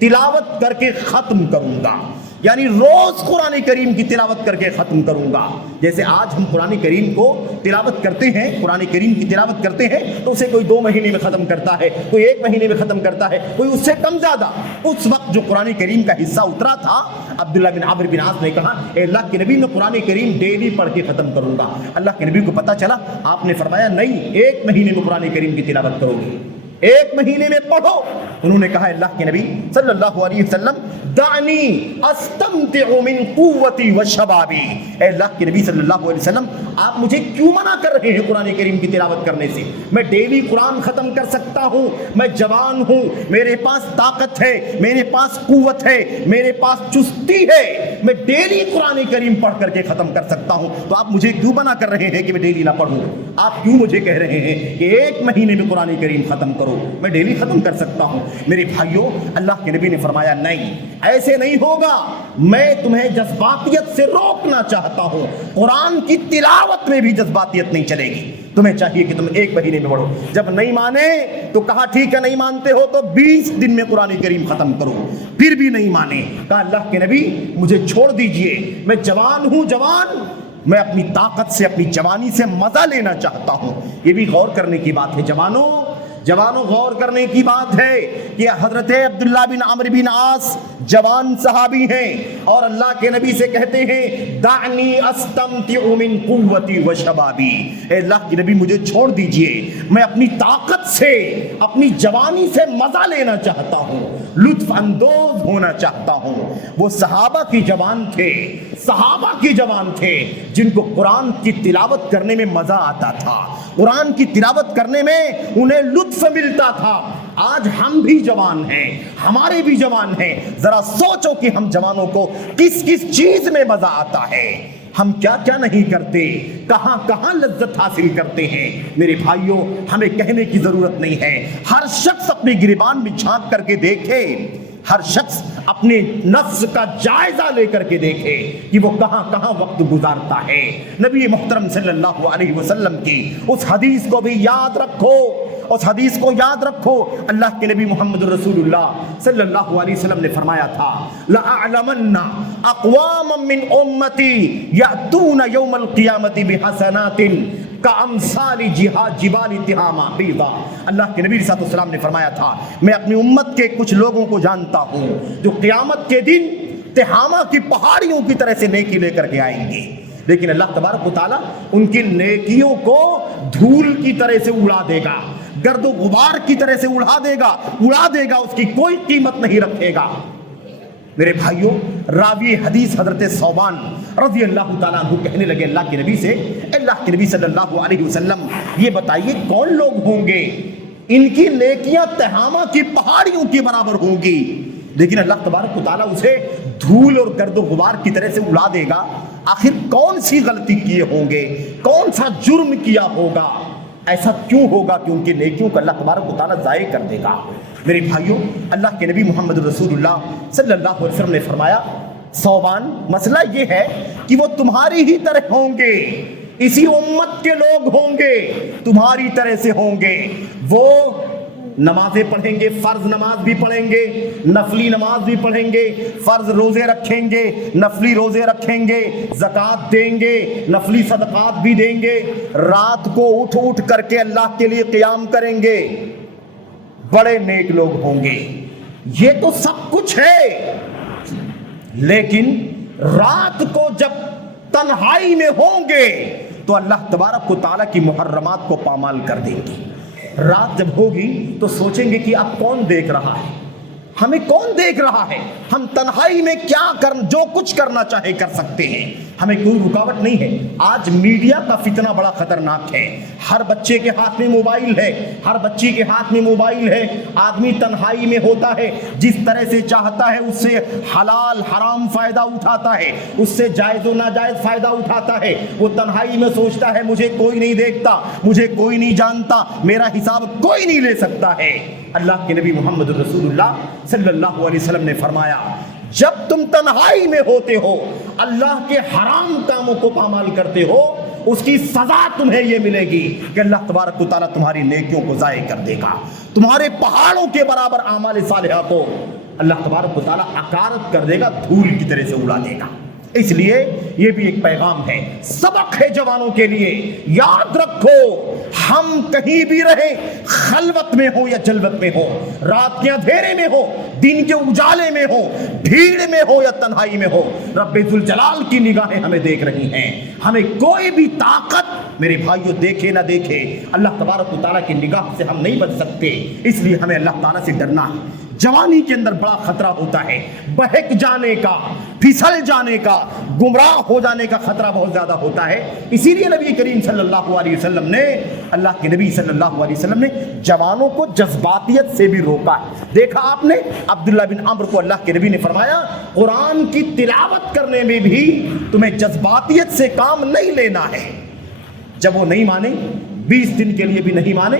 تلاوت کر کے ختم کروں گا. یعنی روز قرآن کریم کی تلاوت کر کے ختم کروں گا. جیسے آج ہم قرآن کریم کو تلاوت کرتے ہیں, قرآن کریم کی تلاوت کرتے ہیں تو اسے کوئی 2 مہینے میں ختم کرتا ہے, کوئی 1 مہینے میں ختم کرتا ہے, کوئی اس سے کم زیادہ. اس وقت جو قرآن کریم کا حصہ اترا تھا, عبداللہ بن عامر بن عاص نے کہا اے اللہ کے نبی, میں قرآن کریم ڈیلی پڑھ کے ختم کروں گا. اللہ کے نبی کو پتا چلا, آپ نے فرمایا نہیں, 1 مہینے میں قرآن کریم کی تلاوت کرو گے, 1 مہینے میں پڑھو. انہوں نے کہا اللہ کے نبی صلی اللہ علیہ وسلم دعنی استمتع من قوتی و شبابی. اے اللہ کے نبی صلی اللہ علیہ وسلم, آپ مجھے کیوں منع کر رہے ہیں قرآن کریم کی تلاوت کرنے سے؟ میں ڈیلی قرآن ختم کر سکتا ہوں, میں جوان ہوں, میرے پاس طاقت ہے, میرے پاس قوت ہے, میرے پاس چستی ہے, میں ڈیلی قرآن کریم پڑھ کر کے ختم کر سکتا ہوں. تو آپ مجھے کیوں منع کر رہے ہیں کہ میں ڈیلی نہ پڑھوں؟ آپ کیوں مجھے کہہ رہے ہیں کہ 1 مہینے میں قرآن کریم ختم کرو؟ میں ڈیلی ختم کر سکتا ہوں. میرے بھائیوں, اللہ کے نبی نے فرمایا نہیں, ایسے نہیں ہوگا. میں تمہیں جذباتیت سے روکنا چاہتا ہوں. قرآن کی تلاوت میں بھی جذباتیت نہیں چلے گی. تمہیں چاہیے کہ تم 1 مہینے میں پڑھو. جب نہیں مانے تو کہا ٹھیک ہے, نہیں مانتے ہو تو 20 دن میں قرآن کریم ختم کرو. پھر بھی نہیں مانے, کہا اللہ کے نبی مجھے چھوڑ دیجئے, میں جوان ہوں, جوان, میں اپنی طاقت سے, اپنی جوانی سے مزہ لینا چاہتا ہوں. یہ بھی غور کرنے کی بات ہے جوانوں, غور کرنے کی بات ہے کہ حضرت عبداللہ بن عامر بن عاص جوان صحابی ہیں اور اللہ کے نبی سے کہتے ہیں دعنی استمتع من قوتی و شبابی. اے اللہ کے نبی مجھے چھوڑ دیجئے, میں اپنی طاقت سے, اپنی جوانی سے مزہ لینا چاہتا ہوں, لطف اندوز ہونا چاہتا ہوں. وہ صحابہ کی جوان تھے جن کو قرآن کی تلاوت کرنے میں مزہ آتا تھا, قرآن کی تلاوت کرنے میں انہیں لطف ملتا تھا. آج ہم بھی جوان ہیں, ہمارے بھی جوان ہیں. ذرا سوچو کہ ہم جوانوں کو کس کس چیز میں مزہ آتا ہے, ہم کیا کیا نہیں کرتے, کہاں کہاں لذت حاصل کرتے ہیں. میرے بھائیوں, ہمیں کہنے کی ضرورت نہیں ہے. ہر شخص اپنے گریبان میں جھانک کر کے دیکھے, ہر شخص اپنے نفس کا جائزہ لے کر کے دیکھے کہ وہ کہاں کہاں وقت گزارتا ہے. نبی محترم صلی اللہ علیہ وسلم کی اس حدیث کو بھی یاد رکھو, اس حدیث کو یاد رکھو. اللہ کے نبی محمد رسول اللہ صلی اللہ علیہ وسلم نے فرمایا تھا لَأَعْلَمَنَّ أَقْوَامًا مِّنْ أُمَّتِي يَأْتُونَ يَوْمَ الْقِيَامَةِ بِحَسَنَاتٍ کَأَمْثَالِ جِبَالِ تِہَامَہ بیضاء. اللہ کے نبی صلی اللہ علیہ وسلم نے فرمایا تھا میں اپنی امت کے کچھ لوگوں کو جانتا ہوں جو قیامت کے دن تہامہ کی پہاڑیوں کی طرح سے نیکی لے کر کے آئیں گے, لیکن اللہ تبارک و تعالیٰ ان کی نیکیوں کو دھول کی طرح سے اڑا دے گا, گرد و غبار کی طرح سے اڑا دے گا, اس کی کوئی قیمت نہیں رکھے گا. میرے بھائیوں, راوی حدیث حضرت ثوبان رضی اللہ تعالیٰ عنہ کہنے لگے اللہ کے نبی سے, اللہ کے نبی صلی اللہ علیہ وسلم یہ بتائیے کون لوگ ہوں گے ان کی نیکیاں تہامہ کی پہاڑیوں کے برابر ہوں گی, لیکن اللہ تبارک و تعالیٰ اسے دھول اور گرد و غبار کی طرح سے اڑا دے گا. آخر کون سی غلطی کیے ہوں گے, کون سا جرم کیا ہوگا, ایسا کیوں ہوگا کہ ان کی نیکیوں کو اللہ تبارک و تعالیٰ ضائع کر دے گا؟ میرے بھائیوں, اللہ کے نبی محمد رسول اللہ صلی اللہ علیہ وسلم نے فرمایا ثوبان, مسئلہ یہ ہے کہ وہ تمہاری ہی طرح ہوں گے, اسی امت کے لوگ ہوں گے, تمہاری طرح سے ہوں گے. وہ نمازیں پڑھیں گے، فرض نماز بھی پڑھیں گے، نفلی نماز بھی پڑھیں گے، فرض روزے رکھیں گے، نفلی روزے رکھیں گے، زکوٰۃ دیں گے، نفلی صدقات بھی دیں گے، رات کو اٹھ اٹھ کر کے اللہ کے لیے قیام کریں گے، بڑے نیک لوگ ہوں گے۔ یہ تو سب کچھ ہے، لیکن رات کو جب تنہائی میں ہوں گے تو اللہ تبارک و تعالیٰ کی محرمات کو پامال کر دیں گے۔ رات جب ہوگی تو سوچیں گے کہ اب کون دیکھ رہا ہے، ہمیں کون دیکھ رہا ہے، ہم تنہائی میں جو کچھ کرنا چاہے کر سکتے ہیں، ہمیں کوئی رکاوٹ نہیں ہے۔ آج میڈیا کا فتنہ بڑا خطرناک ہے، ہر بچے کے ہاتھ میں موبائل ہے، ہر بچی کے ہاتھ میں موبائل ہے، آدمی تنہائی میں ہوتا ہے، جس طرح سے چاہتا ہے اس سے حلال حرام فائدہ اٹھاتا ہے، اس سے جائز و ناجائز فائدہ اٹھاتا ہے۔ وہ تنہائی میں سوچتا ہے مجھے کوئی نہیں دیکھتا، مجھے کوئی نہیں جانتا، میرا حساب کوئی نہیں لے سکتا ہے۔ اللہ کے نبی محمد رسول اللہ صلی اللہ علیہ وسلم نے فرمایا، جب تم تنہائی میں ہوتے ہو، اللہ کے حرام کاموں کو پامال کرتے ہو، اس کی سزا تمہیں یہ ملے گی کہ اللہ تبارک و تعالیٰ تمہاری نیکیوں کو ضائع کر دے گا، تمہارے پہاڑوں کے برابر اعمال صالحہ کو اللہ تبارک و تعالیٰ اکارت کر دے گا، دھول کی طرح سے اڑا دے گا۔ اس لیے یہ بھی ایک پیغام ہے، سبق ہے جوانوں کے لیے۔ یاد رکھو، ہم کہیں بھی رہیں، خلوت میں ہو یا جلوت میں ہو، رات کے اندھیرے میں ہو، دن کے اجالے میں ہو، بھیڑ میں ہو یا تنہائی میں ہو، رب ذوالجلال کی نگاہیں ہمیں دیکھ رہی ہیں۔ ہمیں کوئی بھی طاقت میرے بھائیوں دیکھے نہ دیکھے، اللہ تبارک و تعالیٰ کی نگاہ سے ہم نہیں بچ سکتے، اس لیے ہمیں اللہ تعالیٰ سے ڈرنا ہے۔ جوانی کے اندر بڑا خطرہ ہوتا ہے، بہک جانے کا، پھسل جانے کا، گمراہ ہو جانے کا خطرہ بہت زیادہ ہوتا ہے۔ اسی لیے نبی کریم صلی اللہ علیہ وسلم نے، اللہ کے نبی صلی اللہ علیہ وسلم نے جوانوں کو جذباتیت سے بھی روکا ہے۔ دیکھا آپ نے عبداللہ بن عمرو کو اللہ کے نبی نے فرمایا، قرآن کی تلاوت کرنے میں بھی تمہیں جذباتیت سے کام نہیں لینا ہے۔ جب وہ نہیں مانے، 20 دن کے لیے بھی نہیں مانے،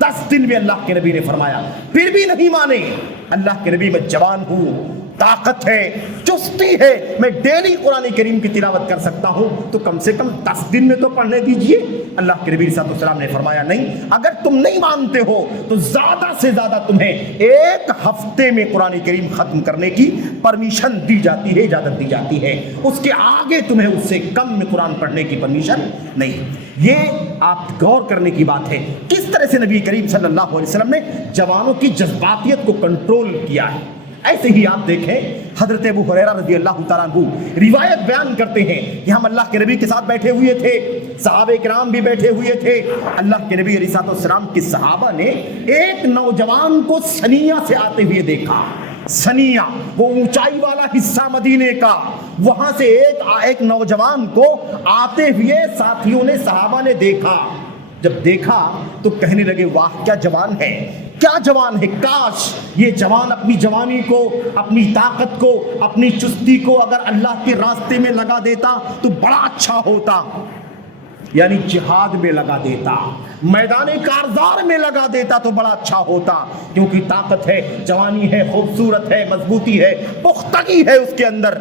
10 دن بھی اللہ کے نبی نے فرمایا، پھر بھی نہیں مانے، اللہ کے نبی میں جوان ہوں، طاقت ہے، چستی ہے، میں ڈیلی قرآن کریم کی تلاوت کر سکتا ہوں، تو کم سے کم 10 دن میں تو پڑھنے دیجئے۔ اللہ کے نبی صلی اللہ علیہ وسلم نے فرمایا نہیں، اگر تم نہیں مانتے ہو تو زیادہ سے زیادہ تمہیں 1 ہفتے میں قرآن کریم ختم کرنے کی پرمیشن دی جاتی ہے، اجازت دی جاتی ہے، اس کے آگے تمہیں اس سے کم میں قرآن پڑھنے کی پرمیشن نہیں۔ یہ آپ غور کرنے کی بات ہے، کس طرح سے نبی کریم صلی اللہ علیہ وسلم نے جوانوں کی جذباتیت کو کنٹرول کیا ہے۔ ایسے ہی آپ دیکھیں، حضرت ابو ہریرہ رضی اللہ تعالیٰ عنہ روایت بیان کرتے ہیں کہ ہم اللہ کے نبی کے ساتھ بیٹھے ہوئے تھے، صحابہ کرام بھی بیٹھے ہوئے تھے، اللہ کے نبی علیہ السلام کے صحابہ نے ایک نوجوان کو ثنیہ سے آتے ہوئے دیکھا۔ ثنیہ وہ اونچائی والا حصہ مدینے کا، وہاں سے ایک نوجوان کو آتے ہوئے ساتھیوں نے، صحابہ نے دیکھا۔ جب دیکھا تو کہنے لگے واہ کیا جوان ہے، کیا جوان ہے، کاش یہ جوان اپنی جوانی کو، اپنی طاقت کو، اپنی چستی کو اگر اللہ کے راستے میں لگا دیتا تو بڑا اچھا ہوتا، یعنی جہاد میں لگا دیتا، میدان کارزار میں لگا دیتا تو بڑا اچھا ہوتا، کیونکہ طاقت ہے، جوانی ہے، خوبصورت ہے، مضبوطی ہے، پختگی ہے اس کے اندر۔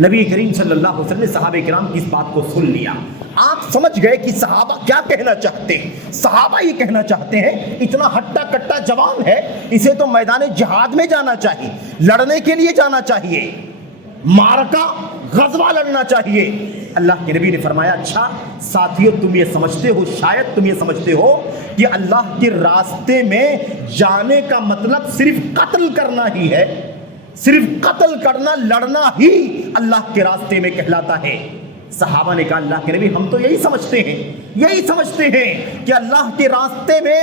نبی کریم صلی اللہ علیہ وسلم نے صحابہ کرام کی اس بات کو سن لیا۔ آپ سمجھ گئے کہ صحابہ کیا کہنا چاہتے ہیں۔ صحابہ یہ کہنا چاہتے ہیں اتنا ہٹا کٹا جوان ہے، اسے تو میدان جہاد میں جانا چاہیے، لڑنے کے لیے جانا چاہیے، معرکہ غزوہ لڑنا چاہیے۔ اللہ کے نبی نے فرمایا اچھا ساتھیو، تم یہ سمجھتے ہو، شاید تم یہ سمجھتے ہو کہ اللہ کے راستے میں جانے کا مطلب صرف قتل کرنا ہی ہے، صرف قتل کرنا، لڑنا ہی اللہ کے راستے میں کہلاتا ہے۔ صحابہ نے کہا اللہ کے نبی ہم تو یہی سمجھتے ہیں کہ اللہ کے راستے میں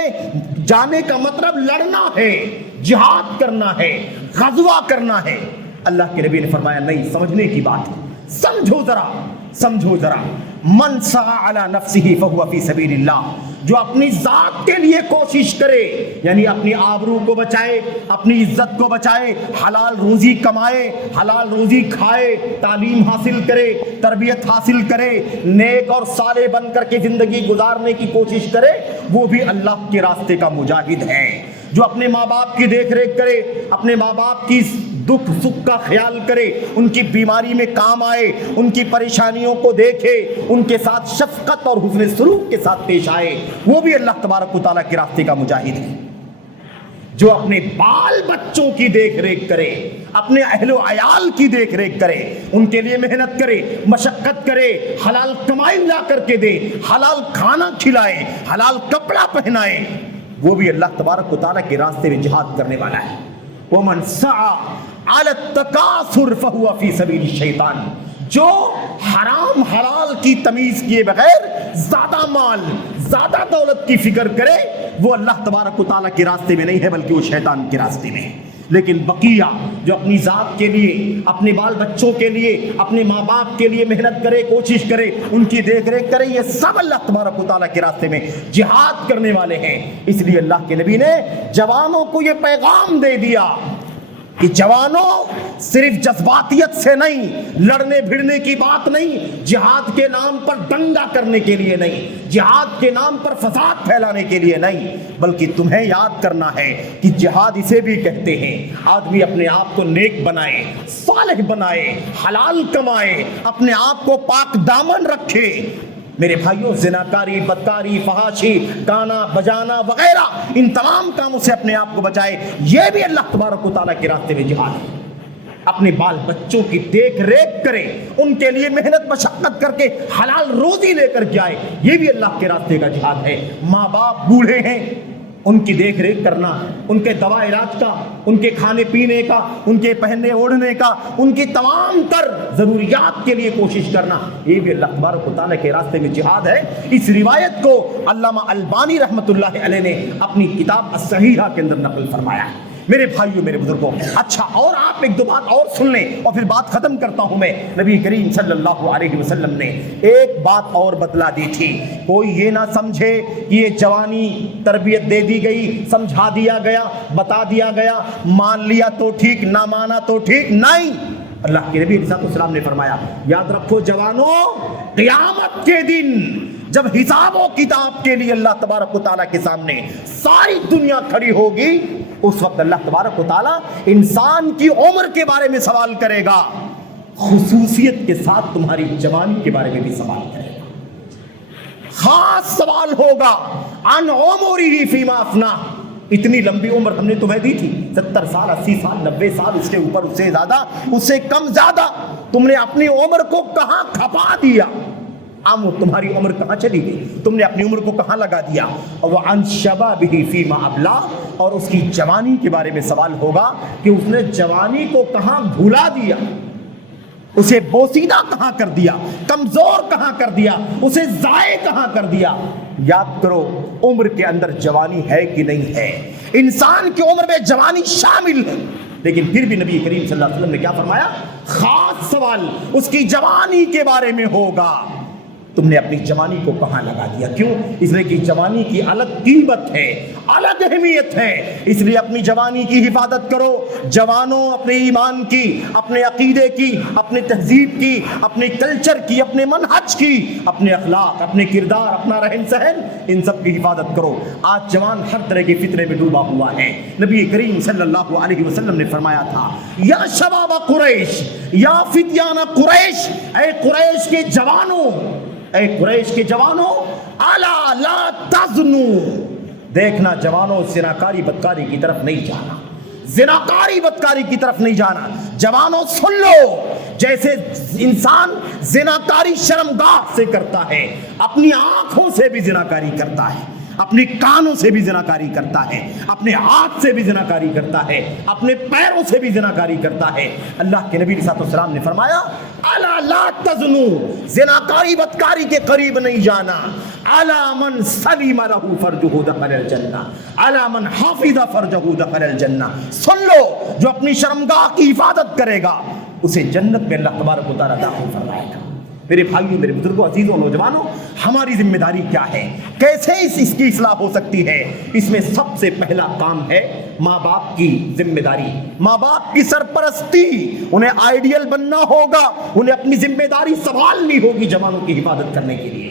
جانے کا مطلب لڑنا ہے، جہاد کرنا ہے، غزوہ کرنا ہے۔ اللہ کے نبی نے فرمایا نہیں، سمجھنے کی بات ہے، سمجھو ذرا، من سعى على نفسه فهو في سبيل اللہ، جو اپنی ذات کے لیے کوشش کرے، یعنی اپنی آبرو کو بچائے، اپنی عزت کو بچائے، حلال روزی کمائے، حلال روزی کھائے، تعلیم حاصل کرے، تربیت حاصل کرے، نیک اور صالح بن کر کے زندگی گزارنے کی کوشش کرے، وہ بھی اللہ کے راستے کا مجاہد ہے۔ جو اپنے ماں باپ کی دیکھ ریکھ کرے، اپنے ماں باپ کی دکھ سکھ کا خیال کرے، ان کی بیماری میں کام آئے، ان کی پریشانیوں کو دیکھے، ان کے ساتھ شفقت اور حسن سلوک کے ساتھ پیش آئے، وہ بھی اللہ تبارک و تعالیٰ کے راستے کا مجاہد ہے۔ جو اپنے بال بچوں کی دیکھ ریکھ کرے، اپنے اہل و عیال کی دیکھ ریکھ کرے، ان کے لیے محنت کرے، مشقت کرے، حلال کمائی لا کر کے دے، حلال کھانا کھلائے، حلال کپڑا پہنائے، وہ بھی اللہ تبارک و تعالیٰ کے راستے میں جہاد کرنے والا ہے۔ وَمَنْ سَعَى عَلَى التَّكَاثُرِ فَهُوَ فِي سَبِيلِ الشَّيْطَانِ، جو حرام حلال کی تمیز کیے بغیر زیادہ مال زیادہ دولت کی فکر کرے، وہ اللہ تبارک و تعالیٰ کے راستے میں نہیں ہے بلکہ وہ شیطان کے راستے میں ہے۔ لیکن بقیہ جو اپنی ذات کے لیے، اپنے بال بچوں کے لیے، اپنے ماں باپ کے لیے محنت کرے، کوشش کرے، ان کی دیکھ ریکھ کرے، یہ سب اللہ تبارک و تعالیٰ کے راستے میں جہاد کرنے والے ہیں۔ اس لیے اللہ کے نبی نے جوانوں کو یہ پیغام دے دیا کہ جوانوں، صرف جذباتیت سے نہیں، لڑنے بھڑنے کی بات نہیں، جہاد کے نام پر دنگا کرنے کے لیے نہیں، جہاد کے نام پر فساد پھیلانے کے لیے نہیں، بلکہ تمہیں یاد کرنا ہے کہ جہاد اسے بھی کہتے ہیں آدمی اپنے آپ کو نیک بنائے، صالح بنائے، حلال کمائے، اپنے آپ کو پاک دامن رکھے۔ میرے بھائیوں، زناکاری، بدکاری، فحاشی، گانا بجانا وغیرہ ان تمام کاموں سے اپنے آپ کو بچائے، یہ بھی اللہ تبارک و تعالیٰ کے راستے میں جہاد ہے۔ اپنے بال بچوں کی دیکھ ریکھ کرے، ان کے لیے محنت مشقت کر کے حلال روزی لے کر کے آئے، یہ بھی اللہ کے راستے کا جہاد ہے۔ ماں باپ بوڑھے ہیں، ان کی دیکھ ریکھ کرنا، ان کے دوا علاج کا، ان کے کھانے پینے کا، ان کے پہننے اوڑھنے کا، ان کی تمام تر ضروریات کے لیے کوشش کرنا، یہ بھی اللہ تبارک و تعالیٰ کے راستے میں جہاد ہے۔ اس روایت کو علامہ البانی رحمۃ اللہ علیہ نے اپنی کتاب الصحیحہ کے اندر نقل فرمایا ہے۔ میرے بھائیوں، میرے بزرگوں، اچھا اور آپ ایک دو بات اور سن لیں اور پھر بات ختم کرتا ہوں میں۔ نبی کریم صلی اللہ علیہ وسلم نے ایک بات اور بتلا دی تھی، کوئی یہ نہ سمجھے کہ یہ جوانی تربیت دے دی گئی، سمجھا دیا گیا، بتا دیا گیا، مان لیا تو ٹھیک، نہ مانا تو ٹھیک، نہیں۔ اللہ کے نبی علیہ السلام نے فرمایا، یاد رکھو جوانوں، قیامت کے دن جب حساب و کتاب کے لیے اللہ تبارک و تعالیٰ کے سامنے ساری دنیا کھڑی ہوگی، اس وقت اللہ تبارک و تعالیٰ انسان کی عمر کے بارے میں سوال کرے گا، خصوصیت کے ساتھ تمہاری جوانی کے بارے میں بھی سوال کرے گا۔ خاص سوال ہوگا عن عمرہ فیما افنا، اتنی لمبی عمر ہم نے تمہیں دی تھی، 70 سال، 80 سال، 90 سال، اس کے اوپر، اس سے زیادہ، اس سے کم زیادہ، تم نے اپنی عمر کو کہاں کھپا دیا؟ تمہاری عمر کہاں چلی گئی؟ تم نے اپنی عمر کو کہاں لگا دیا؟ وَعَنْ شَبَابِهِ فِيمَا أَبْلَىٰ، اور اس کی جوانی کے بارے میں سوال ہوگا کہ اس نے جوانی کو کہاں بھولا دیا، اسے بوسیدہ کہاں کر دیا، کمزور کہاں کر دیا، اسے ضائع کہاں کر دیا۔ یاد کرو، عمر کے اندر جوانی ہے کہ نہیں ہے؟ انسان کی عمر میں جوانی شامل ہے، لیکن پھر بھی نبی کریم صلی اللہ علیہ وسلم نے کیا فرمایا؟ خاص سوال اس کی جوانی کے بارے میں ہوگا، تم نے اپنی جوانی کو کہاں لگا دیا؟ کیوں؟ اس لیے کہ جوانی کی الگ قیمت ہے، الگ اہمیت ہے، اس لیے اپنی جوانی کی حفاظت کرو۔ جوانوں، اپنے ایمان کی، اپنے عقیدے کی، اپنے تہذیب کی، اپنے کلچر کی، اپنے منہج کی، اپنے اخلاق، اپنے کردار، اپنا رہن سہن، ان سب کی حفاظت کرو۔ آج جوان ہر طرح کے فتنے میں ڈوبا ہوا ہے۔ نبی کریم صلی اللہ علیہ وسلم نے فرمایا تھا، یا شباب قریش، یا فتیان قریش، اے قریش کے جوانوں، اے قریش کے جوانوں، الا لا تزنوا، دیکھنا جوانوں، زناکاری بدکاری کی طرف نہیں جانا، زناکاری بدکاری کی طرف نہیں جانا۔ جوانوں سن لو، جیسے انسان زناکاری شرمگاہ سے کرتا ہے، اپنی آنکھوں سے بھی زناکاری کرتا ہے، اپنے کانوں سے بھی زناکاری کرتا ہے، اپنے ہاتھ سے بھی زناکاری کرتا ہے، اپنے پیروں سے بھی زناکاری کرتا ہے۔ اللہ کے نبی صلی اللہ علیہ وسلم نے فرمایا، الا لا تزنوا، زناکاری بدکاری کے قریب نہیں جانا۔ الا من سلم له فرجه دخل الجنہ، الا من حفظ فرجه دخل الجنہ، سن لو، جو اپنی شرمگاہ کی حفاظت کرے گا اسے جنت میں اللہ تبارک و تعالیٰ داخل فرمائے گا۔ میرے بھائیوں، میرے بزرگوں، عزیزوں، نوجوانوں، ہماری ذمہ داری کیا ہے؟ کیسے اس کی اصلاح ہو سکتی ہے؟ اس میں سب سے پہلا کام ہے ماں باپ کی ذمہ داری، ماں باپ کی سرپرستی۔ انہیں آئیڈیل بننا ہوگا، انہیں اپنی ذمہ داری سنبھالنی ہوگی جوانوں کی حفاظت کرنے کے لیے۔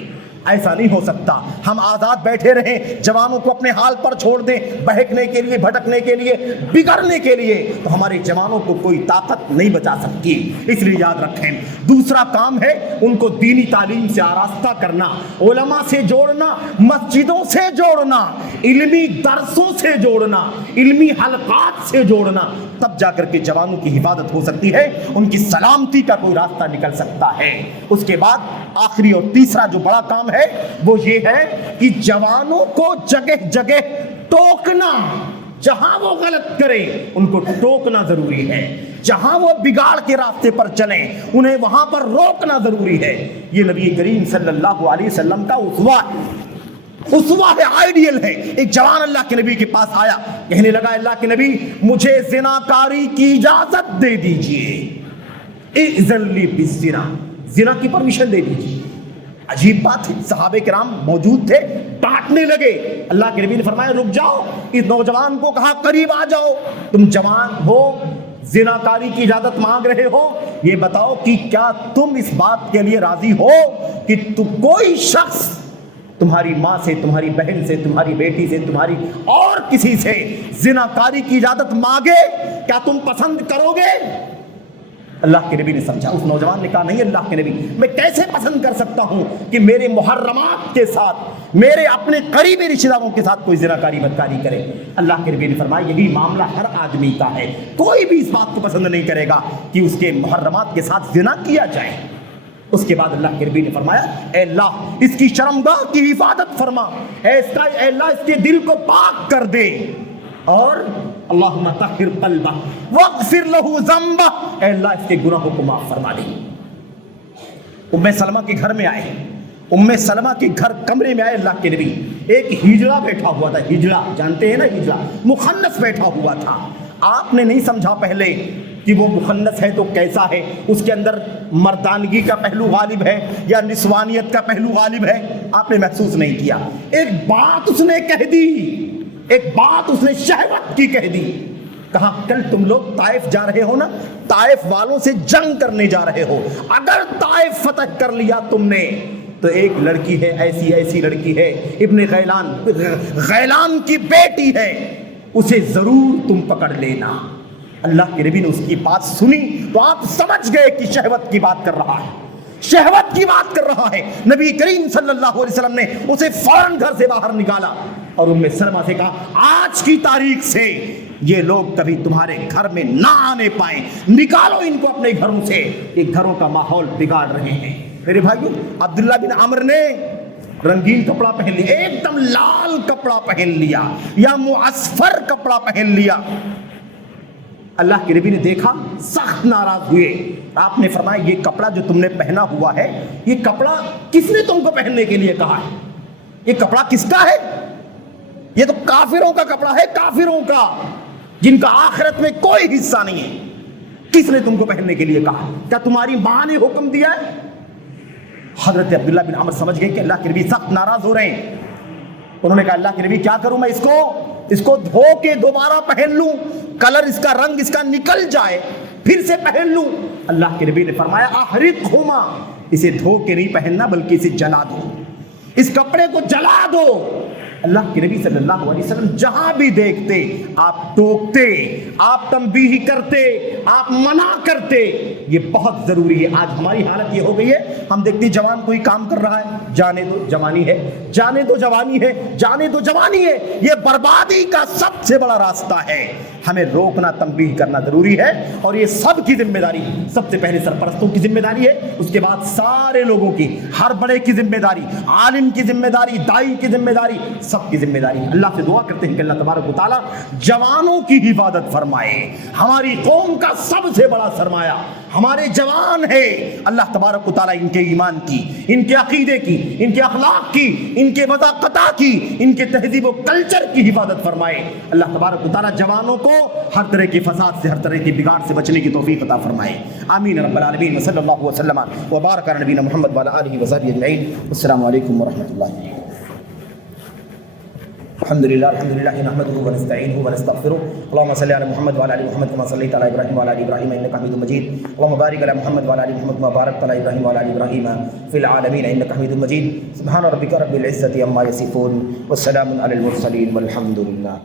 ایسا نہیں ہو سکتا ہم آزاد بیٹھے رہیں, جوانوں کو اپنے حال پر چھوڑ دیں, بہکنے کے لیے, بھٹکنے کے لیے, بگڑنے کے لیے, تو ہمارے جوانوں کو کوئی طاقت نہیں بچا سکتی. اس لیے یاد رکھیں, دوسرا کام ہے ان کو دینی تعلیم سے آراستہ کرنا, علماء سے جوڑنا, مسجدوں سے جوڑنا, علمی درسوں سے جوڑنا, علمی حلقات سے جوڑنا. تب جا کر کے جوانوں کی حفاظت ہو سکتی ہے, ان کی سلامتی کا کوئی راستہ نکل سکتا ہے. اس کے بعد آخری اور تیسرا جو بڑا کام ہے وہ یہ ہے کہ جوانوں کو جگہ جگہ ٹوکنا. جہاں وہ غلط کریں ان کو ٹوکنا ضروری ہے, جہاں وہ بگاڑ کے راستے پر چلیں انہیں وہاں پر روکنا ضروری ہے. یہ نبی کریم صلی اللہ علیہ وسلم کا اسوہ ہے, آئیڈیل ہے. ایک جوان اللہ کے نبی کے پاس آیا, کہنے لگا اللہ کے نبی مجھے زناکاری کی اجازت دے دیجئے, اذن لی بالزنا, زنا کی پرمیشن دے دیجئے. عجیب بات ہے, صحابہ کرام موجود تھے, ڈانٹنے لگے. اللہ کے نبی نے فرمایا رک جاؤ. اس نوجوان کو کہا قریب آ جاؤ, تم جوان ہو, زناکاری کی اجازت مانگ رہے ہو, یہ بتاؤ کہ کیا تم اس بات کے لیے راضی ہو کہ کوئی شخص تمہاری ماں سے, تمہاری بہن سے, تمہاری بیٹی سے, تمہاری اور کسی سے زناکاری کی اجازت مانگے, کیا تم پسند کرو گے؟ اللہ کے نبی نے سمجھا. اس نوجوان نے کہا نہیں اللہ کے نبی, میں کیسے پسند کر سکتا ہوں کہ میرے محرمات کے ساتھ, میرے اپنے قریبی رشتہ داروں کے ساتھ کوئی زناکاری بدکاری کرے. اللہ کے نبی نے فرمایا یہی معاملہ ہر آدمی کا ہے, کوئی بھی اس بات کو پسند نہیں کرے گا کہ اس کے محرمات کے ساتھ زنا کیا جائے. اس کے بعد اللہ کے نبی نے فرمایا اے اللہ اس کی شرمگاہ کی حفاظت فرما, اے اللہ اس کے دل کو پاک کر دے, اور اللہم طہر قلبہ واغفر لہ ذنبہ, اے اللہ اس کے گناہوں کو معاف فرما دے. ام سلمہ کے گھر میں آئے, ام سلمہ کے گھر کمرے میں آئے اللہ کے نبی. ایک ہجڑا بیٹھا ہوا تھا, ہجڑا جانتے ہیں نا, ہجڑا مخنث بیٹھا ہوا تھا. آپ نے نہیں سمجھا پہلے کہ وہ مخنث ہے تو کیسا ہے, اس کے اندر مردانگی کا پہلو غالب ہے یا نسوانیت کا پہلو غالب ہے, آپ نے محسوس نہیں کیا. ایک بات اس نے کہہ دی, ایک بات اس نے شہوت کی کہہ دی. کہا کل تم لوگ طائف جا رہے ہو نا, طائف والوں سے جنگ کرنے جا رہے ہو, اگر طائف فتح کر لیا تم نے تو ایک لڑکی ہے, ایسی لڑکی ہے, ابن غیلان کی بیٹی ہے, اسے ضرور تم پکڑ لینا. اللہ کے نبی نے اس کی بات سنی تو آپ سمجھ گئے کہ شہوت کی بات کر رہا ہے, شہوت کی بات کر رہا ہے. نبی کریم صلی اللہ علیہ وسلم نے اسے فوراً گھر سے باہر نکالا اور ام سلمہ سے کہا آج کی تاریخ سے یہ لوگ کبھی تمہارے گھر میں نہ آنے پائیں, نکالو ان کو اپنے گھروں سے, یہ گھروں کا ماحول بگاڑ رہے ہیں. میرے بھائیو, عبداللہ بن عمر نے رنگین کپڑا پہن لیا, ایک دم لال کپڑا پہن لیا یا معصفر کپڑا پہن لیا. اللہ کے نبی نے دیکھا, سخت ناراض ہوئے. آپ نے فرمایا یہ کپڑا جو تم نے پہنا ہوا ہے, یہ کپڑا کس نے تم کو پہننے کے لیے کہا ہے؟ یہ کپڑا کس کا ہے؟ یہ تو کافروں کا کپڑا ہے, کافروں کا, جن کا آخرت میں کوئی حصہ نہیں ہے. کس نے تم کو پہننے کے لیے کہا؟ کیا تمہاری ماں نے حکم دیا ہے؟ حضرت عبداللہ بن عمر سمجھ گئے کہ اللہ کے نبی سخت ناراض ہو رہے ہیں. انہوں نے کہا اللہ کے نبی کیا کروں میں, اس کو دھو کے دوبارہ پہن لوں, کلر اس کا, رنگ اس کا نکل جائے, پھر سے پہن لوں؟ اللہ کے نبی نے فرمایا احرقہما, اسے دھو کے نہیں پہننا بلکہ اسے جلا دو, اس کپڑے کو جلا دو. اللہ کے نبی صلی اللہ علیہ وسلم جہاں بھی دیکھتے آپ ٹوکتے, آپ تنبیہ کرتے, آپ منع کرتے. یہ بہت ضروری ہے. آج ہماری حالت یہ ہو گئی ہے, ہم دیکھتے جوان کوئی کام کر رہا ہے, جانے دو جوانی ہے, جانے دو جوانی ہے, جانے دو جوانی ہے. یہ بربادی کا سب سے بڑا راستہ ہے. ہمیں روکنا, تنبیہ کرنا ضروری ہے, اور یہ سب کی ذمہ داری, سب سے پہلے سرپرستوں کی ذمہ داری ہے, اس کے بعد سارے لوگوں کی, ہر بڑے کی ذمہ داری, عالم کی ذمہ داری, دائی کی ذمہ داری, سب کی ذمہ داری. اللہ سے دعا کرتے ہیں کہ اللہ تبارک و تعالیٰ جوانوں کی حفاظت فرمائے. ہماری قوم کا سب سے بڑا سرمایہ ہمارے جوان ہے. اللہ تبارک و تعالیٰ ان کے ایمان کی, ان کے عقیدے کی, ان کے اخلاق کی, ان کے وضاقتہ کی, ان کے تہذیب و کلچر کی حفاظت فرمائے. اللہ تبارک و تعالیٰ جوانوں کو ہر طرح کے فساد سے, ہر طرح کے بگاڑ سے بچنے کی توفیق عطا فرمائے. آمین رب العالمین. وصلی اللہ وسلم وبارک علی نبینا محمد وعلی آلہ وصحبہ اجمعین. السلام علیکم ورحمۃ اللہ. الحمد لله نحمده ونستعينه ونستغفره اللهم صل على محمد وعلى ال محمد كما صليت على ابراهيم وعلى ال ابراهيم انك حميد مجيد اللهم بارك على محمد وعلى ال محمد كما باركت على ابراهيم وعلى ال ابراهيم في العالمين انك حميد مجيد سبحان ربك رب العزة عما يصفون والسلام على المرسلين والحمد لله.